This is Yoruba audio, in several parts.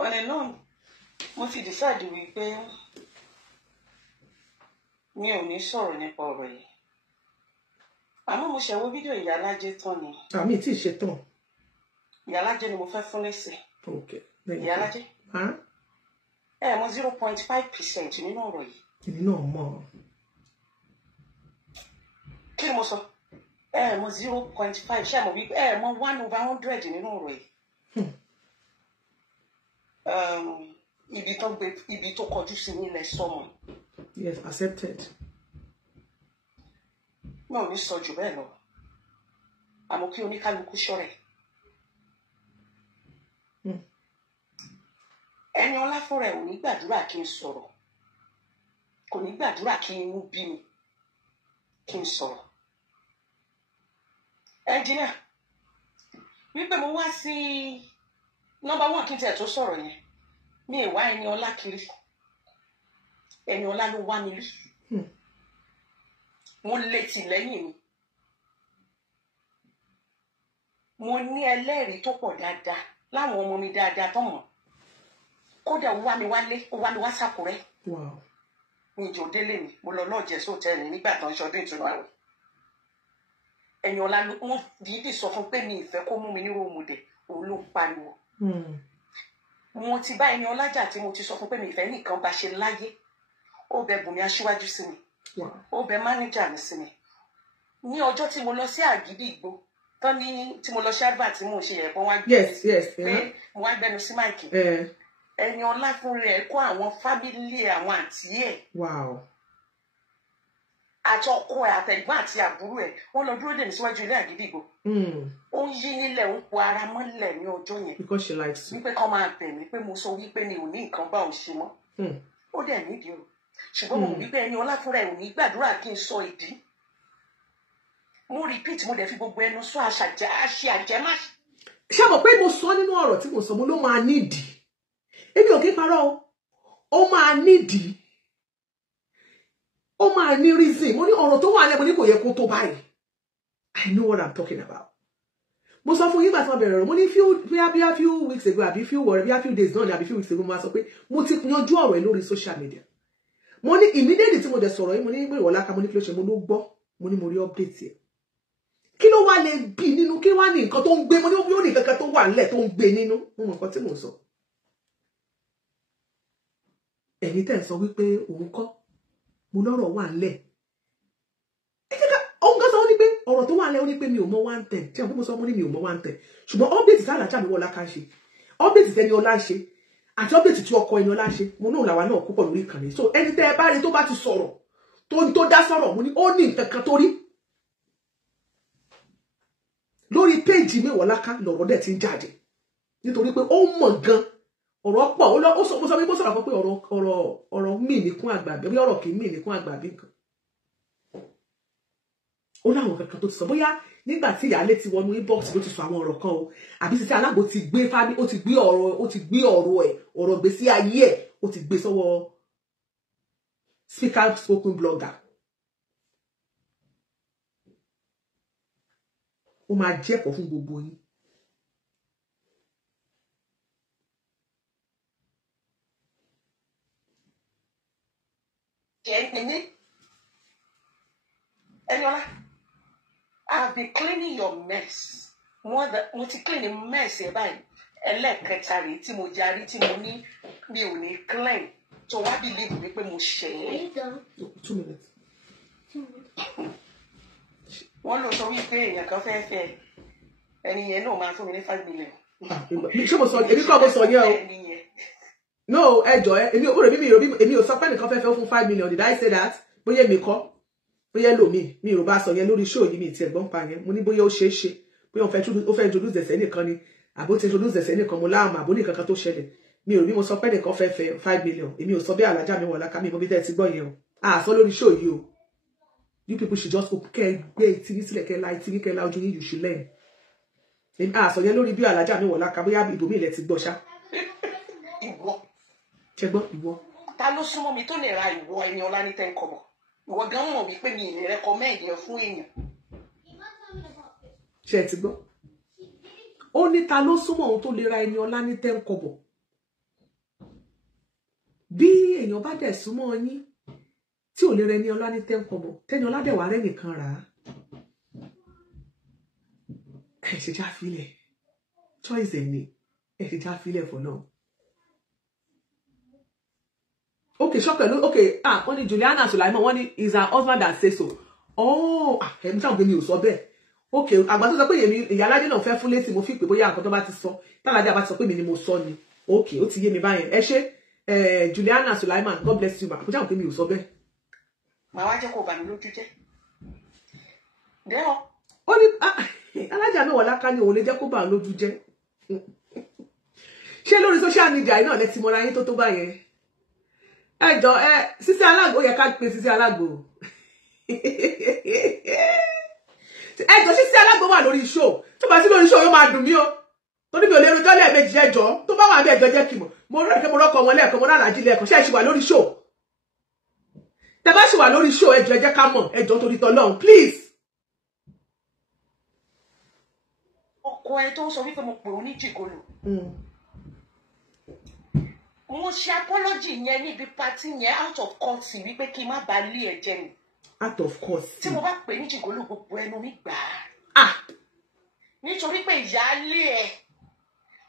On est non, mo ti decide wípé mi ò ní sọ̀rọ̀ nípa ọ̀rọ̀ yìí. Àmọ́ mo ṣe wo fídíò Ìyálájé tán ni. Àmì tí ì ṣe tán. Ìyálájé ni mo fẹ́ fún lésì. Okay. Ìyálájé. Mo 0.5% nínú ọ̀rọ̀ yìí. Èmi náà mọ̀. Kí ni mo sọ? Mo 0.5 ṣé mo wí mo 1/100 nínú ọ̀rọ̀ yìí. Ibi tó kọjú sí nílẹ̀ sọmọ. Yes, accepted. Mi ò ní sọ jù bẹ́ẹ̀ lọ. Àmọ́ kí oníkálukú ṣọ́rẹ̀. Ẹni ọlá fúnra ẹ̀ ò ní gbàdúrà kí n sọ̀rọ̀. Kò ní gbàdúrà kí inú bí mi. Kí n sọ̀rọ̀. Ẹnjìníà, wípé mo wá sí number 1 kí n tẹ̀ tó sọ̀rọ̀ yẹn. Mi ì wá ẹni ọlá kiri. Ẹni ọlá ló wá mi rí. Mo létí lẹ́yìn mi. Mo ní ẹlẹ́rìí tó pọ̀ dáadáa láwọn ọmọ mi dáadáa tó mọ̀. Kódà ó wá mi wálé, ó wá mi wá s'Àkúrẹ́. Wow. Mi ìjọ délé mi, mo lọ lọ́ọ̀jẹ̀ sóòtẹ́ẹ̀lì nígbà tó ń ṣọdún ìtùnú àwẹ̀. Ẹni ọlá ló wọ́n dìídì sọ fún pé mi ìfẹ́ kó mú mi ní ròmùdè, òun ló pariwo. Mo ti bá ẹni ọlá jà tí mo ti sọ fún pé mi ìfẹ́ nìkan bá ṣe láyé. Ó bẹ Bùnmi Aṣíwájú sí mi. Ó bẹ mánéjà mi sí mi. Ní ọjọ́ tí mo lọ sí Àgídìgbò, tán ní tí mo lọ sí advert tí mo ṣe yẹn pọ́n wá Yes. pé mo wá gbẹnu sí máìkì. Ẹni ọlá fún rẹ̀ kó àwọn fámílì àwọn àǹtí ẹ̀. Wow. Àti ọkọ ẹ̀ àtẹ̀gbọ́n àti àbúrò ẹ̀ wọ́n lọ dúró dè mí síwájú ilé Àgídìgbò. Ó ń yí nílẹ̀ ó ń po ara mọ́lẹ̀ ní ọjọ́ yẹn. Because she likes you. Wípé kán máa bẹ̀ mí pé mo sọ wípé mi ò ní nǹkan bá òun ṣe mọ́. Ó dẹ̀ nídìí o. Ṣùgbọ́n mo mọ̀ wípé ẹni ọlá fúnra ẹ̀ ò ní gbàdúrà kí n sọ ìdí. Mo repeat mo dẹ̀ fi gbogbo ẹnu sọ àjẹmá. Ṣé mo pé mo sọ nínú ọ̀rọ̀ tí mo sọ mo ló máa nídìí. Èmi ò kí parọ́ o. Ó máa nídìí. Ó máa ní reason. Mo ní ọ̀rọ̀ tó wà lẹ́ mo ní kò yẹ kó tó báyìí. I know what I'm talking about. Mo sọ fún yín gbà tí wọ́n bẹ̀rẹ̀ ọ̀rọ̀ mo ní few weeks ago àbí few days náà ni àbí few weeks ago mo máa sọ pé mo ti yanjú ọ̀rọ̀ ẹ̀ lórí social media. Mo ní immediately tí mo dẹ̀ sọ̀rọ̀ yìí mo ní pé Ìwọ̀láka mo ní kí ló ṣe mo ló gbọ́ mo ní mo rí update ẹ̀. Kí ló wá lè bí nínú kí wá ní nǹkan tó ń gbé mo ní ó ní kankan tó wà nílẹ̀ tó ń gbé nínú mo mọ̀ nǹkan tí mo sọ. Ẹ̀yin tẹ́ ń sọ wípé òun kọ́ mo lọ́rọ̀ wà nílẹ̀. Òun kan sọ ní pé ọ̀rọ̀ tó wà nílẹ̀ ó ní pé mi ò mọ 110 tí àwọn mo sọ mo ní mi ò mọ 110 ṣùgbọ́n update tí Alájà mi Ìwọ̀láka ṣe update tí ẹni ọlá ṣe àti update tí ọkọ ẹni ọlá ṣe mo náà làwa náà púpọ̀ lórí ìkànnì so ẹni tẹ́ ẹ bá rí tó bá ti sọ̀rọ̀ tó dá sọ̀rọ̀ mo ní ó ní nǹkan kan tó rí lórí péjì mi Ìwọ̀láka lọ̀rọ̀ dẹ̀ ti ń jáde nítorí pé ó mọ̀ gan ọ̀rọ̀ pọ̀ ó sọ pé bó sọ̀rọ̀ pé ọ̀rọ̀ mí nìkún àgbà bí ọ̀rọ̀ kì í mí nìkún àgbà bí nǹkan ó láwọn kankan tó ti sọ bóyá nígbà tí ìyáálé ti wọnú inbox ló ti sọ àwọn ọ̀rọ̀ kan o àbí títí alágbó ti gbé fábí ó ti gbé ọ̀rọ̀ ẹ̀ ọ̀rọ̀ gbèsè ayé ẹ̀ ó ti gbé sọ́wọ́ speaker spoken blogger ó máa jẹ́pọ̀ fún gbogbo yín. Eniola, I've been cleaning your mess. Mo ti clean the mess here by ẹlẹ́kẹta rèé tí mo jarí tí mo ní mi ò ní clean tó wá believe mi pé mo ṣe é. 2 minutes. Wọ́n lọ sọ wípé èèyàn kan fẹ́ fẹ́ ẹni yẹn náà máa fún mi ní 5 million. Ṣé mo sọ èmi kọ́ mo sọ yẹn o. No, ẹjọ́ èmi ò sọ pé nìkan fẹ́ fẹ́ fún 5 million. Did I say that? Bóyá èmi kọ́ bóyá lómi mi ò bá sọ yẹn lórí show yìí mi ti ẹ̀gbọ́n pa yẹn mo ní bóyá ó ṣeé ṣe bóyá ó fẹ́ introduce ẹ̀sẹ̀ nìkan ni àbó ti introduce ẹ̀sẹ̀ nìkan mo láàmú àbó nìkan kan tó ṣẹlẹ̀ mi ò rí mo sọ pé nìkan fẹ́ fẹ́ 5 million èmi ò sọ bí Alájà mi Ìwọ̀láka mi mo bí tẹ́ ti gbọ́ yẹn o sọ lórí show yìí o you people should just kẹ́ gbé ìtìrí sílẹ̀ kẹ́ la ìtìrí kẹ́ la ojú yín you should learn sọ yẹn lórí bí Alájà mi Ìwọ̀láka bóyá ibòmí ilẹ̀ ti gbọ́ ṣá. Ìwọ. Ṣé gbọ́ ìwọ. Ta ló súnmọ́ mi tó lè ra ìwọ Eniola ní 10 kobo? Ìwọ gan mọ̀ wípé mi lè recommend yẹn fún èèyàn. Ṣé ti gbọ́? Ó ní ta ló súnmọ́ òun tó lè ra Eniola ní 10 kobo. bí èèyàn bá dẹ̀ súnmọ́ yín tí ò lè rẹ ní ọlá ní tẹ́ńkọ̀bọ̀ tẹ́ni ọlá dẹ̀ wà rẹ́ nìkan rà á ẹ̀ ṣe já filẹ̀ choice ẹ̀ ni ẹ̀ ṣe já filẹ̀ for now. Okay, okay, wọ́n ní Juliana Sulaiman, wọ́n ní is her husband that say so. Oh, ẹ̀mí sáwọn gbẹ̀mí ò sọ bẹ́ẹ̀. Okay, àgbà tó sọ pé èmi ìyálàjẹ náà fẹ́ fún létí mo fi pé bóyá nǹkan tó bá ti sọ tálàjà bá ti sọ pé mi ni mo sọ ni. Okay, ó ti yé mi báyẹn. Ẹ ṣé Juliana Sulaiman, God bless you ma. Mo sáwọn gbẹ̀mí ò sọ bẹ́ẹ̀. Màá wá jẹ́ kó bà mí lójú jẹ́. Dẹ́wọ̀. Ó ní alájà náà wọlá ká ní òun lè jẹ́ kó bà mí lójú jẹ́. Ṣé lórí social media náà lẹ ti mọra yín tó báyẹn? Ẹjọ Sisi Alágbo yẹ ká pe Sisi Alágbo. Ẹjọ Sisi Alágbo wà lórí show. Tó bá sí lórí show yóò máa dùn mí o. Tó ní bí o lè rojọ́ lẹ́ẹ̀mejì ẹjọ́. Tó bá wà bí ẹjọ́ jẹ́ kí mọ̀. Mo rẹ̀ pé mo rọ́kọ̀ wọn lẹ́ẹ̀kan mo rà lájí lẹ́ẹ̀kan. Ṣé ẹ ṣì wà lórí show? Tẹ́ bá ṣì wà lórí show ẹjọ́ ẹ jẹ́ ká mọ̀ ẹjọ́ torí t'Ọlọ́run please. Ọkọ ẹ tó sọ wípé mo pè ó ní jìgolò. Mo ṣe apology yẹn níbi party yẹn out of court wípé kí n má ba lé ẹ jẹ ni. Out of court. Tí mo bá pè ní jìgolò gbogbo ẹnu mi gbà á. Nítorí pé ìyáálé ẹ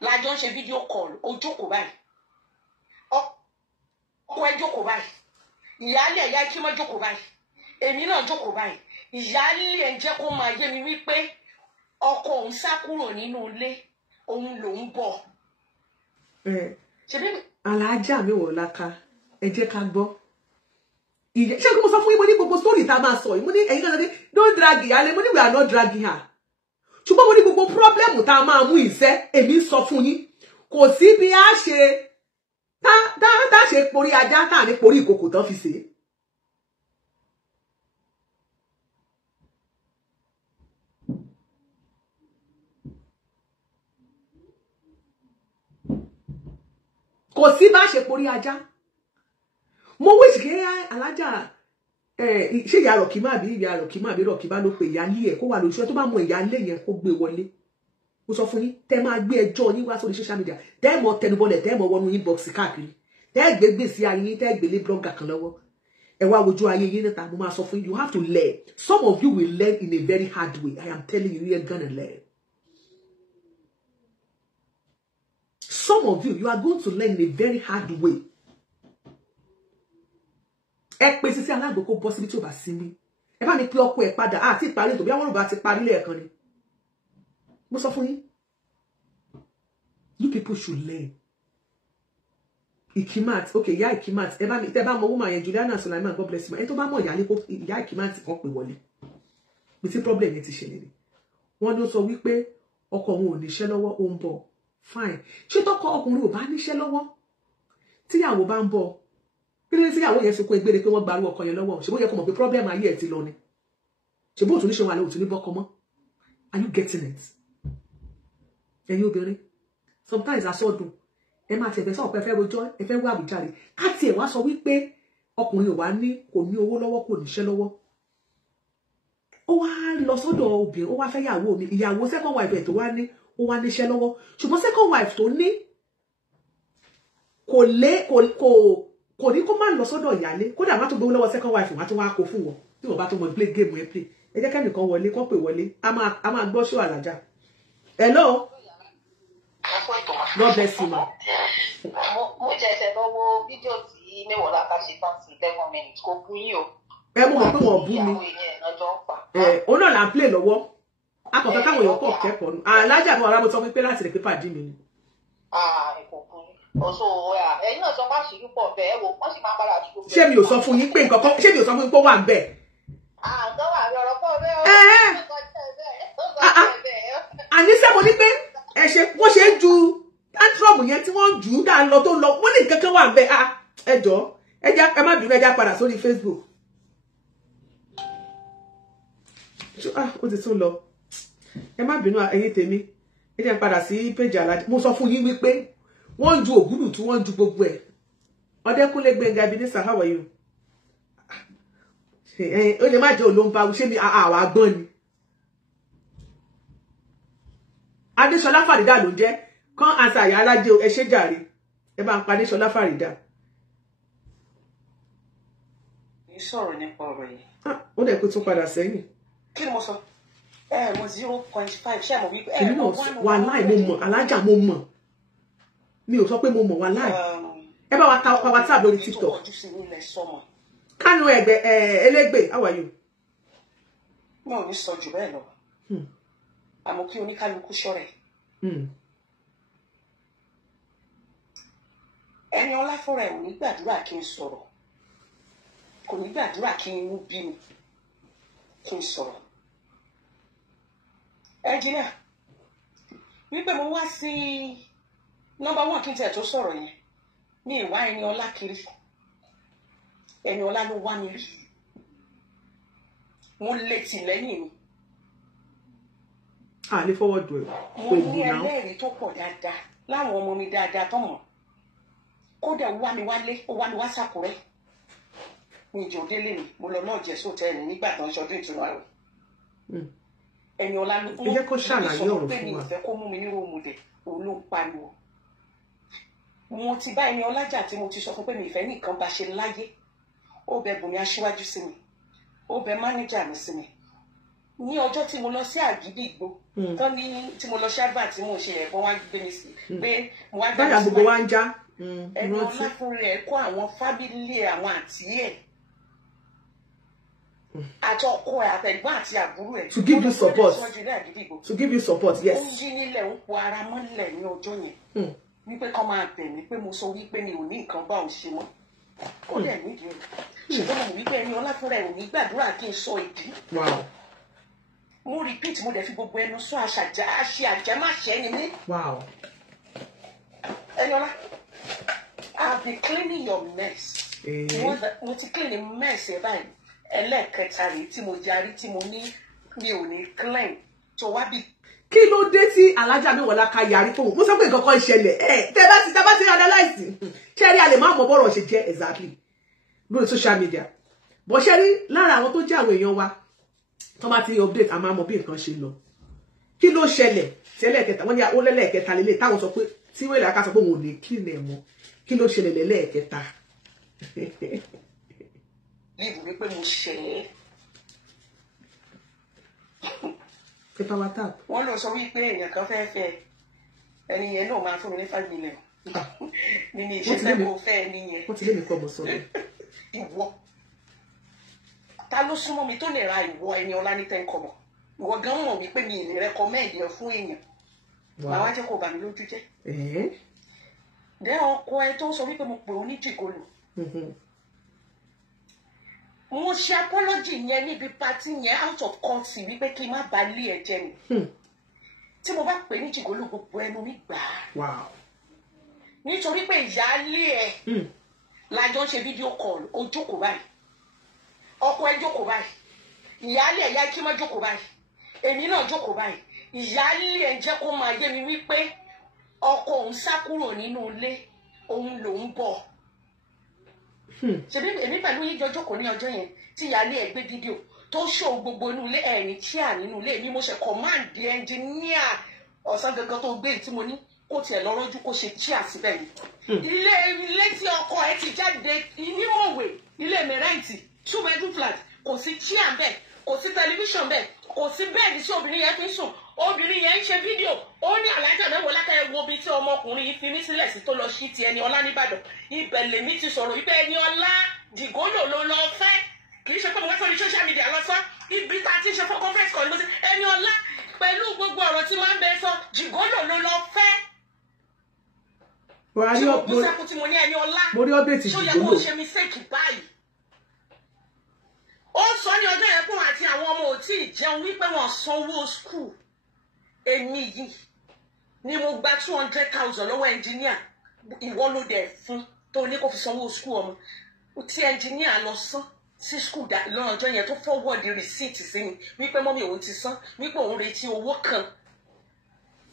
lájọ ń ṣe video call ó jókòó báyìí. Ọkọ ẹ jókòó báyìí. Ìyáálé ẹ yá kí má jókòó báyìí. Èmi náà jókòó báyìí. Ìyáálé ẹ jẹ́ kó máa yé mi wípé ọkọ òun sá kúrò nínú ilé òun lòún bọ̀. Ṣé bí alájà mi wò láka ẹ jẹ́ ká gbọ́ ṣé kí mo sọ fún yín mo ní gbogbo story tá a máa sọ yìí mo ní ẹ̀yin náà ní don't drag ìyálé mo ní we are not dragging her ṣùgbọ́n mo ní gbogbo problem tá a máa mú ìṣẹ́ èmi sọ fún yín kò sí bí a ṣe tá ṣe porí ajá tá ní porí ìkòkò tán fi ṣe. Kò sí bá ṣe porí ajá mo wish ke alájà ṣé ìyá Rọ̀kì má bí ìyá Rọ̀kì má bí Rọ̀kì bá ló pe ìyálé ẹ̀ kó wà lóṣù tó bá mọ ìyálé yẹn kó gbé wọlé mo sọ fún yín tẹ́ máa gbé ẹjọ́ yín wá sórí social media tẹ́ mọ tẹnubọlẹ̀ tẹ́ mọ wọnú inbox káàkiri tẹ́ gbé gbèsè ayé yín tẹ́ gbélé blogger kan lọ́wọ́ ẹ wá wojú ayé yín níta mo máa sọ fún yín you have to learn some of you will learn in a very hard way I am telling you are gonna learn. Some of you are going to learn in a very hard way. Ẹ pè Sisi Alágbo kó bọ́ síbi tí ó bá sí mi. Ẹ bá ní pé ọkọ ẹ̀ padà àti ìparí tó bí àwọn Yorùbá ti parí lẹ́ẹ̀kan ni. Mo sọ fún yín. You people should learn. Ikimat, okay, ìyá Ikimat. Ẹ bá ní tẹ́ bá mọ woman yẹn Juliana Sulaiman, God bless you. Ẹ tó bá mọ ìyá kó ìyá Ikimat kan pè wọlé. Bí tí problem yẹn ti ṣẹlẹ̀ ni. Wọ́n ló sọ wípé ọkọ òun ò níṣẹ́ lọ́wọ́ ó ń bọ̀. Fine. Ṣé tọkọ ọkùnrin ò bá níṣẹ́ lọ́wọ́ tíyàwó bá ń bọ̀ kí ló tíyàwó yẹn sunkún egbére pé wọ́n gbarú ọkọ yẹn lọ́wọ́ ṣé bó yẹ kó mọ̀ pé problem ayé ẹ̀ ti lọ ni ṣé bó tún ní ṣe wà lóhùn tún ní bọ́kọ mọ́ are you getting it? Ẹ̀yin obìnrin sometimes asọ́dún ẹ máa tẹ̀fẹ́ sọ̀rọ̀ pé ẹ fẹ́ rojọ́ ẹ fẹ́ wá àwùjáde ká tiẹ̀ wá sọ wípé ọkùnrin ò wá ní kò ní owó lọ́wọ́ kò níṣẹ́ lọ́wọ́ ó wá lọ sọ́dọ̀ obìnrin ó wá fẹ́ yàwó mi ìyàwó second wife ẹ̀ tó wá ní ó wá níṣẹ́ lọ́wọ́ ṣùgbọ́n second wife tó ní kò ní kó má lọ sọ́dọ̀ ìyálé kódà má tó gbé lọ́wọ́ second wife wá tó wá kó fún wọn tí wọ́n bá tó mọ play game ẹ play ẹ jẹ́ kẹ́nìkan wọlé kó pè wọlé a máa gbọ́ ṣó Alájà. Hello. God bless you ma. Mo jẹ̀sẹ̀ lọ wo fídíò tí Mewọ̀lá ká ṣe tán sí 11 minutes kò bú yín o. Ẹ mọ̀ pé wọ́n bú mi. Ó náà là ń play lọ́wọ́ akọ̀fẹ́ káwọn èèyàn pọ̀ kẹ́kọ̀ọ́ nù Alájà mi wà lábọ́ sọ pé láti rè pépà dì mí ni. Ẹ̀yin náà sọ pé àṣírí pọ̀ bẹ́ẹ̀ wò wọ́n sì máa padà dúró. Ṣé mi ò sọ fún yín pé nǹkan kan ṣé mi ò sọ fún yín pé ó wà ń bẹ̀? Àǹtọ́ wà ní ọ̀rọ̀ pọ̀ bẹ́ẹ̀ o. Àní sẹ́ mo ní pé ẹ ṣe wọ́n ṣe ju tantrum yẹn tí wọ́n jù ú dá lọ tó lọ wọ́n ní nǹkan kan wà ń bẹ̀ ẹ jọ ẹ má bínú ẹ já padà sórí Facebook. Ó ti tún lọ ẹ má bínú ẹ̀yin tèmi ẹ jẹ́ padà sí page Alájà mo sọ fún yín wípé wọ́n ju ògúdù tí wọ́n ju gbogbo ẹ̀ Ọdẹ́kúnlé Gbẹ́ngà Ebenezer how are you ó lè má jẹ́ olóńbá ṣé mi àwa gbọ́n ni Adéṣọlá Fàrídà ló jẹ́ kán ansa àyà alájẹ ẹ ṣé jàre ẹ bá ń pa Adéṣọlá Fàrídà sọ̀rọ̀ nípa ọ̀rọ̀ yìí. Ó dẹ̀ kó tún padà sẹ́yìn. Kí ni mo sọ? Mo 0.5 ṣé mo wí pé èmi náà wà láì mo mọ̀ alájà mo mọ̀ mi ò sọ pé mo mọ̀ wà láì ẹ bá wa ta WhatsApp lórí TikTok Kánú ẹgbẹ́ elégbè how are you? Mi ò ní sọ jù bẹ́ẹ̀ lọ àmọ́ kí oníkálukú ṣọ́rẹ̀. Ẹni ọlá fúnra ẹ̀ ò ní gbàdúrà kí n sọ̀rọ̀ kò ní gbàdúrà kí inú bí mi kí n sọ̀rọ̀. Ẹnjìnìà wípé mo wá sí nọ́mbà 1 kí n tẹ̀ tó sọ̀rọ̀ yẹn ní ìwá ẹni ọlá kiri ẹni ọlá ló wá mi rí mo lè tì lẹ́yìn mi. Ní fọwọ́dù ẹ̀ mo ní ẹlẹ́rìí tó pọ̀ dáadáa láwọn ọmọ mi dáadáa tó mọ̀ kódà ó wá mi wá sàkúrẹ́ mi ìjọ délé mi mo lọ lọ́ọ̀jẹ̀ sóòtẹ́ẹ̀lì nígbà tó ń ṣọdún ìtùnú àwẹ̀. Ẹni ọlá ló sọ pé mi ìfẹ́ kó mú mi ní ròmùdẹ̀ òun ló ń pariwo. Mo ti bá ẹni ọlájà tí mo ti sọ fún pé mi ìfẹ́ nìkan bá ṣe láyé ó bẹ Bùnmi Aṣíwájú sí mi ó bẹ mánéjà mi sí mi. Ní ọjọ́ tí mo lọ sí Àgídìgbò tán ní tí mo lọ sí àgbà tí mo ṣe ẹ̀gbọ́n wá gbé mi sí pé mo wá gbé mi sí báyà gbogbo wa ń já. Ẹni ọlá fún rẹ̀ kó àwọn fábílì àwọn àǹtí ẹ̀ àti ọkọ ẹ̀ àtẹ̀gbọ́n àti àbúrò ẹ̀ to give you support yes. Ó yí nílẹ̀ ń po ara mọ́lẹ̀ ní ọjọ́ yẹn wípé kọ́ máa bẹ̀ mí pé mo sọ wípé mi ò ní nǹkan bá òun ṣe mọ́ ó dẹ̀ nídìí rẹ̀ ṣùgbọ́n mo wípé ẹni ọlá fúnra ẹ̀ ò ní gbàdúrà kí n sọ ìdí. Mo repeat mo dẹ̀ fi gbogbo ẹnu sọ àṣẹ àjẹmáṣẹ́ ni mí. Ẹni ọlá I've been cleaning your mess. Mo ti clean mess ẹ báyìí ẹlẹ́ẹ̀kẹta rèé tí mo jarí tí mo ní mi ò ní clean tó wá bí. Kí ló dé tí alájà mi wọlá ka yarí fóun mo sọ pé nǹkan kan ìṣẹ̀lẹ̀ tẹ́ bá ti analyze ṣẹ́rí a lè má mọ bọ́rọ̀ ṣe jẹ́ exactly lórí social media bọ́ ṣẹ́rí lára àwọn tó jẹ́ àwọn èèyàn wa tó bá ti update a máa mọ bí nǹkan ṣe lọ. Kí ló ṣẹlẹ̀ tí ẹlẹ́ẹ̀kẹta wọ́n ní ó lẹ́lẹ́ẹ̀kẹta lélẹ̀ táwọn sọ pé tí wẹ́lẹ̀ aká sọ pé òun ò ní clean ẹ̀ mọ́ kí ló ṣẹlẹ̀ lẹ́lẹ́ẹ̀kẹta. Líìbù wípé mo ṣẹlẹ̀. Pépà wa tap. Wọ́n lọ sọ wípé èèyàn kan fẹ́ fẹ́ ẹni yẹn náà máa fún mi ní 5 million. Nínú ìṣẹ́fẹ́ kò fẹ́ ẹni yẹn. Wọ́n ti lé mi kọ́ mọ̀ sọ́rọ̀. Ìwọ. Ta ló súnmọ́ mi tó lè ra ìwọ ẹni ọlá ní 10 kọ́bọ̀? Ìwọ gan mọ̀ wípé mi ì lè recommend ẹ fún èèyàn. Màá wá jẹ́ kó bà mí lójú jẹ́. Dẹ́ ọkọ ẹ tó sọ wípé mo pè ó ní jìgolò. Mo ṣe apology yẹn níbi party yẹn out of courtesy wípé kí n má ba lé ẹ jẹ ni. Tí mo bá pè ní jìgolò gbogbo ẹnu mi gbà á. Nítorí pé ìyáálé ẹ lájọ ń ṣe fídíò call ó jókòó báyìí. Ọkọ ẹ jókòó báyìí. Ìyáálé ẹ yá kí má jókòó báyìí. Èmi náà jókòó báyìí. Ìyáálé ẹ jẹ́ kó máa yé mi wípé ọkọ òun sá kúrò nínú ilé òun lòún bọ̀. Ṣebí èmi pẹ̀lú yín jọ jókòó ní ọjọ́ yẹn tí ìyáálé ẹ̀ gbé fídíò tó ṣó gbogbo inú ilé ẹ̀ ní chair nínú ilé mi mo ṣe command the engineer ọ̀sán gangan tó gbé tí mo ní kó tiẹ̀ lọ rọ́jú kó ṣe chair síbẹ̀ ni. Ilé tí ọkọ ẹ̀ ti jáde nímọ̀wé ilé mi rẹ́ǹtì 2 bedroom flat kò sí chair bẹ́ẹ̀ kò sí tẹlifíṣàn bẹ́ẹ̀ kò sí bẹ́ẹ̀dì tí obìnrin yẹn fi ń sùn obìnrin yẹn ń ṣe fídíò ó ní alájà mẹ́wàá lákàá wo bí tí ọmọkùnrin yìí fi mí sílẹ̀ sí tó lọ sí ti ẹni ọlá nìbàdàn ibẹ̀ lèmi ti sọ̀rọ̀ wípé ẹni ọlá dìgólò ló lọ fẹ́ kì í ṣe pé mo fẹ́ sọ ní social media lọ́sán ibi tá a ti ṣe fún conference call ni mo ṣe ẹni ọlá pẹ̀lú gbogbo ọ̀rọ̀ tí máa ń bẹ sọ dìgólò ló lọ fẹ́. tí mo bú sẹ́kù tí mo ní ẹni ọlá ṣó yẹ kó ṣe mistake báyìí. Ó sọ ní ọjọ́ yẹn fún àti àwọn ọmọ ò tí ì jẹun wípé wọ́n sanwó school èmi yìí ni mo gba 200,000 lọ́wọ́ ẹnjìníà ìwọ ló dẹ̀ fún tó ní kó fi sanwó school ọmọ tí ẹnjìníà lọ san sí school lọ́nà ọjọ́ yẹn tó forward receipt sí mi wípé mọ́mí òun ti san wípé òun retí owó kan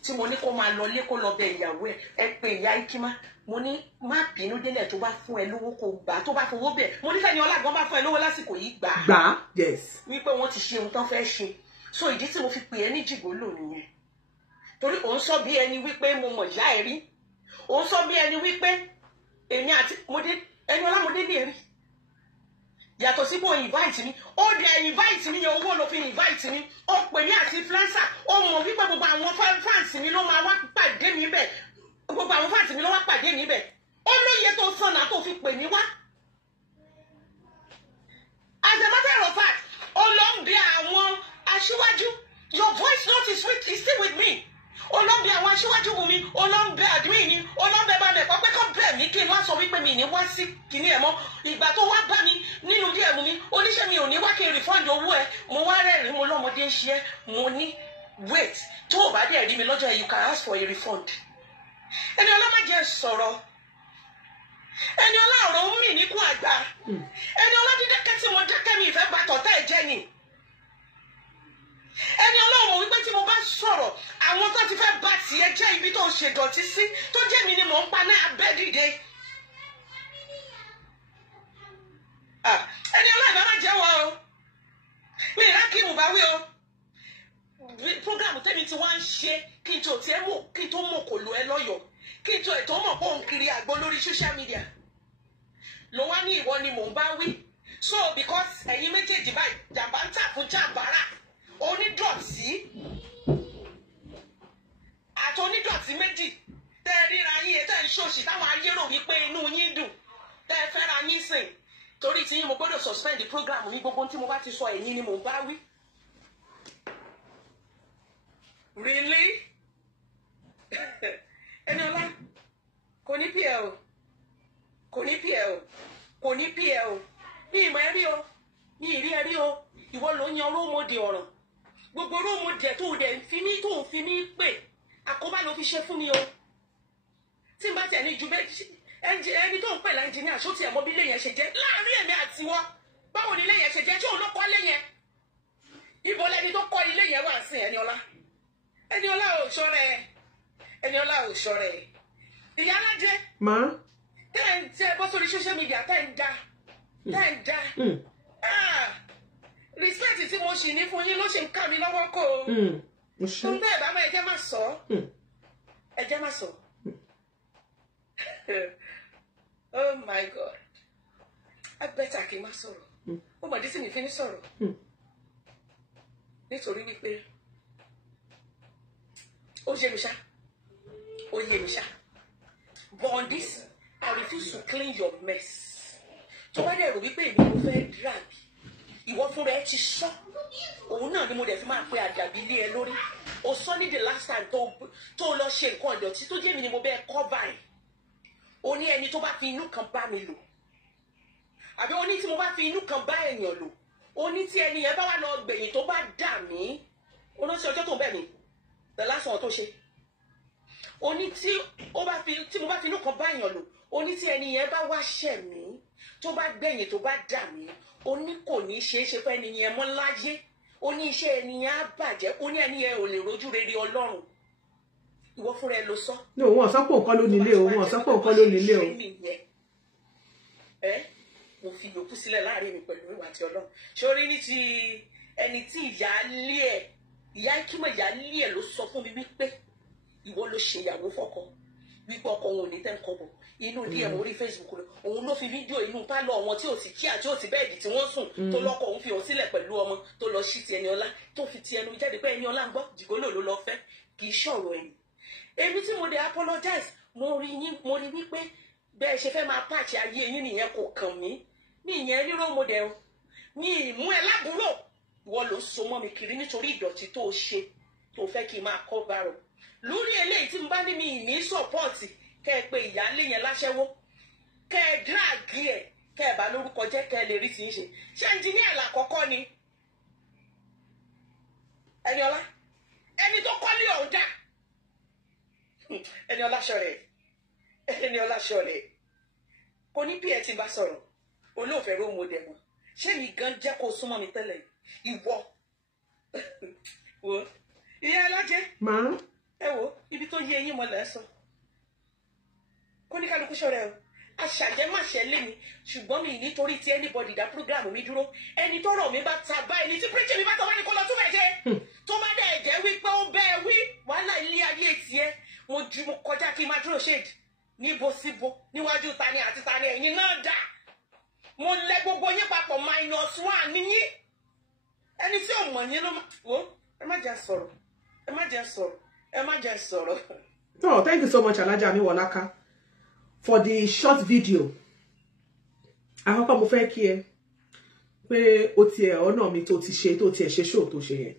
tí mo ní kó máa lọ lé kó lọ bẹ ìyàwó ẹ pé ìyá Ikima mo ní má bínú délẹ̀ tó bá fún ẹ lówó kó gbà tó bá fowó bẹ̀ mo ní fẹ́ni ọlágbọ́n bá fún ẹ lówó lásìkò yìí gbà yes wípé wọ́n ti ṣe ohun tán fẹ́ ṣe so ìdí tí mo fi pè é ní jìgólò nìyẹn torí òun sọ bí ẹni wípé mo mọ̀ ìyá ẹ rí òun sọ bí ẹni wípé èmi àti ẹni ọlámọdé ní ẹrí yàtọ̀ sí bó invite mi ó dẹ̀ invite mi yẹn owó ló fi invite mi ó pè mí àti influencer ó mọ̀ wípé gbogbo àwọn fans mi ló máa wá pàdé mi bẹ̀ gbogbo àwọn fans mi ló wá pàdé mi bẹ̀ ó lóye tó sọnà tó fi pè mí wá. As a matter of fact ó lọ ń bẹ àwọn aṣíwájú your voice note is still with me ó lọ ń bẹ àwọn aṣíwájú wù mí ó lọ ń bẹ admin ni ó lọ ń bẹ bá mi ẹ̀kọ́ pé kọ́ bẹ̀ mí kí n má sọ wípé mi ní wá sí kìíní ẹ̀ mọ́ ìgbà tó wá bá mi nínú díẹ̀ mú mi oníṣẹ́ mi ò ní wá kí n refund owó ẹ̀ mo wá rẹ́rìn mo lọ́mọdé ń ṣe é mo ní wait tó o bá dẹ̀ rí mi lọ́jọ́ yìí you can ask for a refund. ẹni ọlọ́mọdé sọ̀rọ̀ ẹni ọlọ́run ń mì níkú àgbà ẹni ọlọ́dídẹ́kẹ́ tí mo dákẹ́ mi ìfẹ́ bá tọ̀tá ẹ̀ jẹ́ ni ẹni ọlọ́run mọ̀ wípé tí mo bá sọ̀rọ̀ àwọn tó ti fẹ́ bá tiẹ̀ jẹ́ ibi tó ń ṣe dọ̀tí sí tó jẹ́ mi ni mò ń pa náà abẹ́ dìde. ẹni ọlọ́run máa jẹ́ wọ o mi ìlà kí mo bá wí o programu tẹ́mi tí wọ́n ń ṣe kí n tó tiẹ̀ mọ̀ kí n tó mọ̀ kò lo ẹ lọ́yọ̀ọ́ kí n tó ètò mọ̀ pé òun kiri àgbo lórí social media ló wá ní ìwọ ni mò ń bá wí so because ẹ̀yin méjèèjì báyìí jàmbá ń tà fún jàmbára onídọ̀tí àti onídọ̀tí méjì tẹ́ ẹ ríra yín tẹ́ ẹ ń ṣòṣì táwọn ayé rò wípé inú yín dùn tẹ́ ẹ fẹ́ra yín sìn torí tí yín mo gbọ́dọ̀ suspend the program ní gbogbo tí mo bá ti sọ ẹ̀yin ni mò ń bá wí. Really? Eniola kò ní pẹ́ o kò ní pẹ́ o kò ní pẹ́ o ní ìmọ̀ ẹ̀rí o ní ìrí ẹ̀rí o ìwọ ló yan rómọdé ọ̀ràn gbogbo rómọdé tó dẹ̀ fi mí tó fi mí pè àkóbá ló fi ṣe fún mi o tí n bá tẹ̀ ní ju ẹni tó ń pè láńjìníà ṣó tiẹ̀ mọ bí ilé yẹn ṣe jẹ́ láàrin èmi àti wọn báwo ni ilé yẹn ṣe jẹ́ tí òun ló kọ́ ilé yẹn ibo lẹni tó kọ́ ilé yẹn wà sí Eniola ò ṣọ́rẹ́ Eniola ò ṣọ́rẹ́ ìyá alájẹ tẹ́ bọ́ sórí social media tẹ́ ń dá respect tí mo ṣì ní fún yín ló ṣe ń ká mi lọ́wọ́ kó o fún bẹ́ẹ̀ bá ẹjẹ́ má sọ ẹjẹ́ má sọ oh my God I better kí n má sọ̀rọ̀ ó mọ̀ dísí mi fi ní sọ̀rọ̀ nítorí wípé ó yé mi ṣá but on this I refuse to clean your mess tó bá dẹ̀ rò wípé èmi mo fẹ́ drag ìwọ fúnra ẹ ti sọ òun náà ni mo dẹ̀ fi máa pe àdàbí lé ẹ lórí o sọ ní the last time tó lọ ṣe nǹkan ìdọ̀tí tó jẹ́ mi ni mo bẹ́ẹ̀ cover ẹ̀ o ní ẹni tó bá fi inú kan bá mi lò àbí o ní tí mo bá fi inú kan bá èèyàn lò o ní tí ẹni yẹn bá wà lọ gbẹ̀yìn tó bá dà mí o ní tí ọjọ́ tó ń bẹ̀ mí the last one tó ṣe o ní tí mo bá fi inú kan bá èèyàn lò o ní tí ẹni yẹn bá wá ṣẹ̀ mí tó bá gbẹ̀yìn tó bá dà mí ó ní kò ní ṣeé ṣe fún ẹni yẹn mọ́ láyé ó ní iṣẹ́ ẹni yẹn á bàjẹ́ ó ní ẹni yẹn ò lè rojú rere Ọlọ́run ìwọ fúnra ẹ ló sọ. ní òun ọ̀sán pò nǹkan ló nílé o òun ọ̀sán pò nǹkan ló nílé o. mo fi yòókù sílẹ̀ láàrin mi pẹ̀lú ìwà àti Ọlọ́run sórí ní ti ẹni tí ìyá ìkímọ̀ ìyá lé ẹ̀ ló sọ fún mi wípé ìwọ ló ṣe ìyàwó fọ́kọ wípé ọkọ òun ò ní tẹ́ ń kọ́ bọ̀ inú díẹ̀ mo rí Facebook rẹ̀ òun ló fi fídíò inú pálọ̀ wọn tí ò sì kíá tí ò sì bẹ́ẹ̀dì tí wọ́n sùn tó lọ́kọ̀ òun fi òun sílẹ̀ pẹ̀lú ọmọ tó lọ sí ti Eniola tó fi ti ẹnu jáde pé Eniola ń gbọ́ jìgólò ló lọ fẹ́ kì í ṣọ̀rọ̀ ẹ̀yìn èmi tí mo dé apologize mo rí wípé bẹ́ẹ̀ ṣe fẹ́ máa pàṣẹ ayé yín nìyẹn kò kàn mí ní ìyẹn ríró mo dẹ̀ ní ìmú ẹ lábúrò ìwọ ló so mọ́ mi kiri nítorí ìdọ̀tí tó ṣe tó fẹ́ kí n máa kọ́ bárò lórí eléyìí tí mo bá ní mi ní sọ́pọ́ọ̀tì kẹ́ ẹ pé ìyáálé yẹn láṣẹ́wó kẹ́ ẹ dráàgì ẹ̀ kẹ́ ẹ bá lórúkọ jẹ́ kẹ́ ẹ lè rí ti ń ṣe ṣé ẹnjìníà làkọ́kọ́ ni Eniola ẹni tó kọ́lé ọ̀hún dà Eniola ṣọ̀rẹ́ kò ní bí ẹ ti bá sọ̀rọ̀ olóòfẹ́ ló mọ dẹ̀ mọ́ ṣé mi gan jẹ́ kó súnmọ́ mi tẹ́lẹ̀ ìwọ wo ìyá alájẹ ẹ wo ibi tó yé eyín mọ́ lẹ́ sọ kó ní kálukú ṣọ̀rẹ́ o aṣàjẹmáṣẹ lé mi ṣùgbọ́n mi nítorí tí anybody dá program mi dúró ẹni tó rọ̀ mi bá ta bá ẹni tí preach mi bá tọ́ wá ní kó lọ tún bẹ̀ jẹ́ tó bá dẹ̀ jẹ́ wípé ó bẹ́ẹ̀ wí wàhálà ilé ayé tiẹ̀ mo kọjá kí n máa dúró shade níbo síbo níwájú tani àti tani ẹ̀yin náà dà mo lẹ gbogbo yín papọ̀ -1 níyí ẹni tí ò mọ̀ yín ló wò ẹ má jẹ́ sọ̀rọ̀ ẹ má jẹ́ sọ̀rọ̀ ẹ má jẹ́ sọ̀rọ̀. Oh, thank you so much, Alhaja Amiwolaka, for the short video. Àkọ́kọ́ mo fẹ́ kí ẹ pé ó ti ẹ̀ ọ̀nà mi tó ti ṣe tó ti ẹ̀ ṣe show tó ṣe yẹn.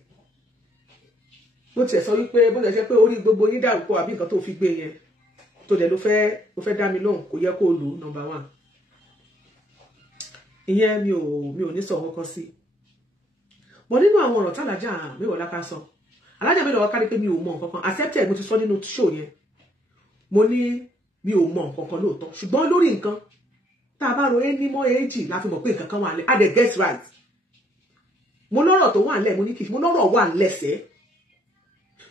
Bó ti ẹ̀ sọ wípé bó ti ẹ̀ ṣe pé orí gbogbo yín dàrú pọ̀ àbí nǹkan tó fi gbé yẹn tó dẹ̀ ló fẹ́ dá mi lóhùn kò yẹ kó lò number 1. Ìyẹn mi ò ní sọ kankan sí. But nínú àwọn ọ̀rọ̀ tí Alhaja Amiwolaka sọ, Alhaja Amiwolaka ní pé mi ò mọ̀ nǹkan kan, accepted mo ti sọ nínú show yẹn. Mo ní mi ò mọ̀ nǹkan kan lóòótọ́, ṣùgbọ́n lórí nǹkan tá a bá ro ẹni mọ́ èjì la fi mọ̀ pé nǹkan kan wà nílẹ̀, a dẹ̀ get right. Mo lọ́rọ̀ tó wà nílẹ̀, mo ní kìí, mo lọ́rọ̀ wà lẹ́sẹ̀.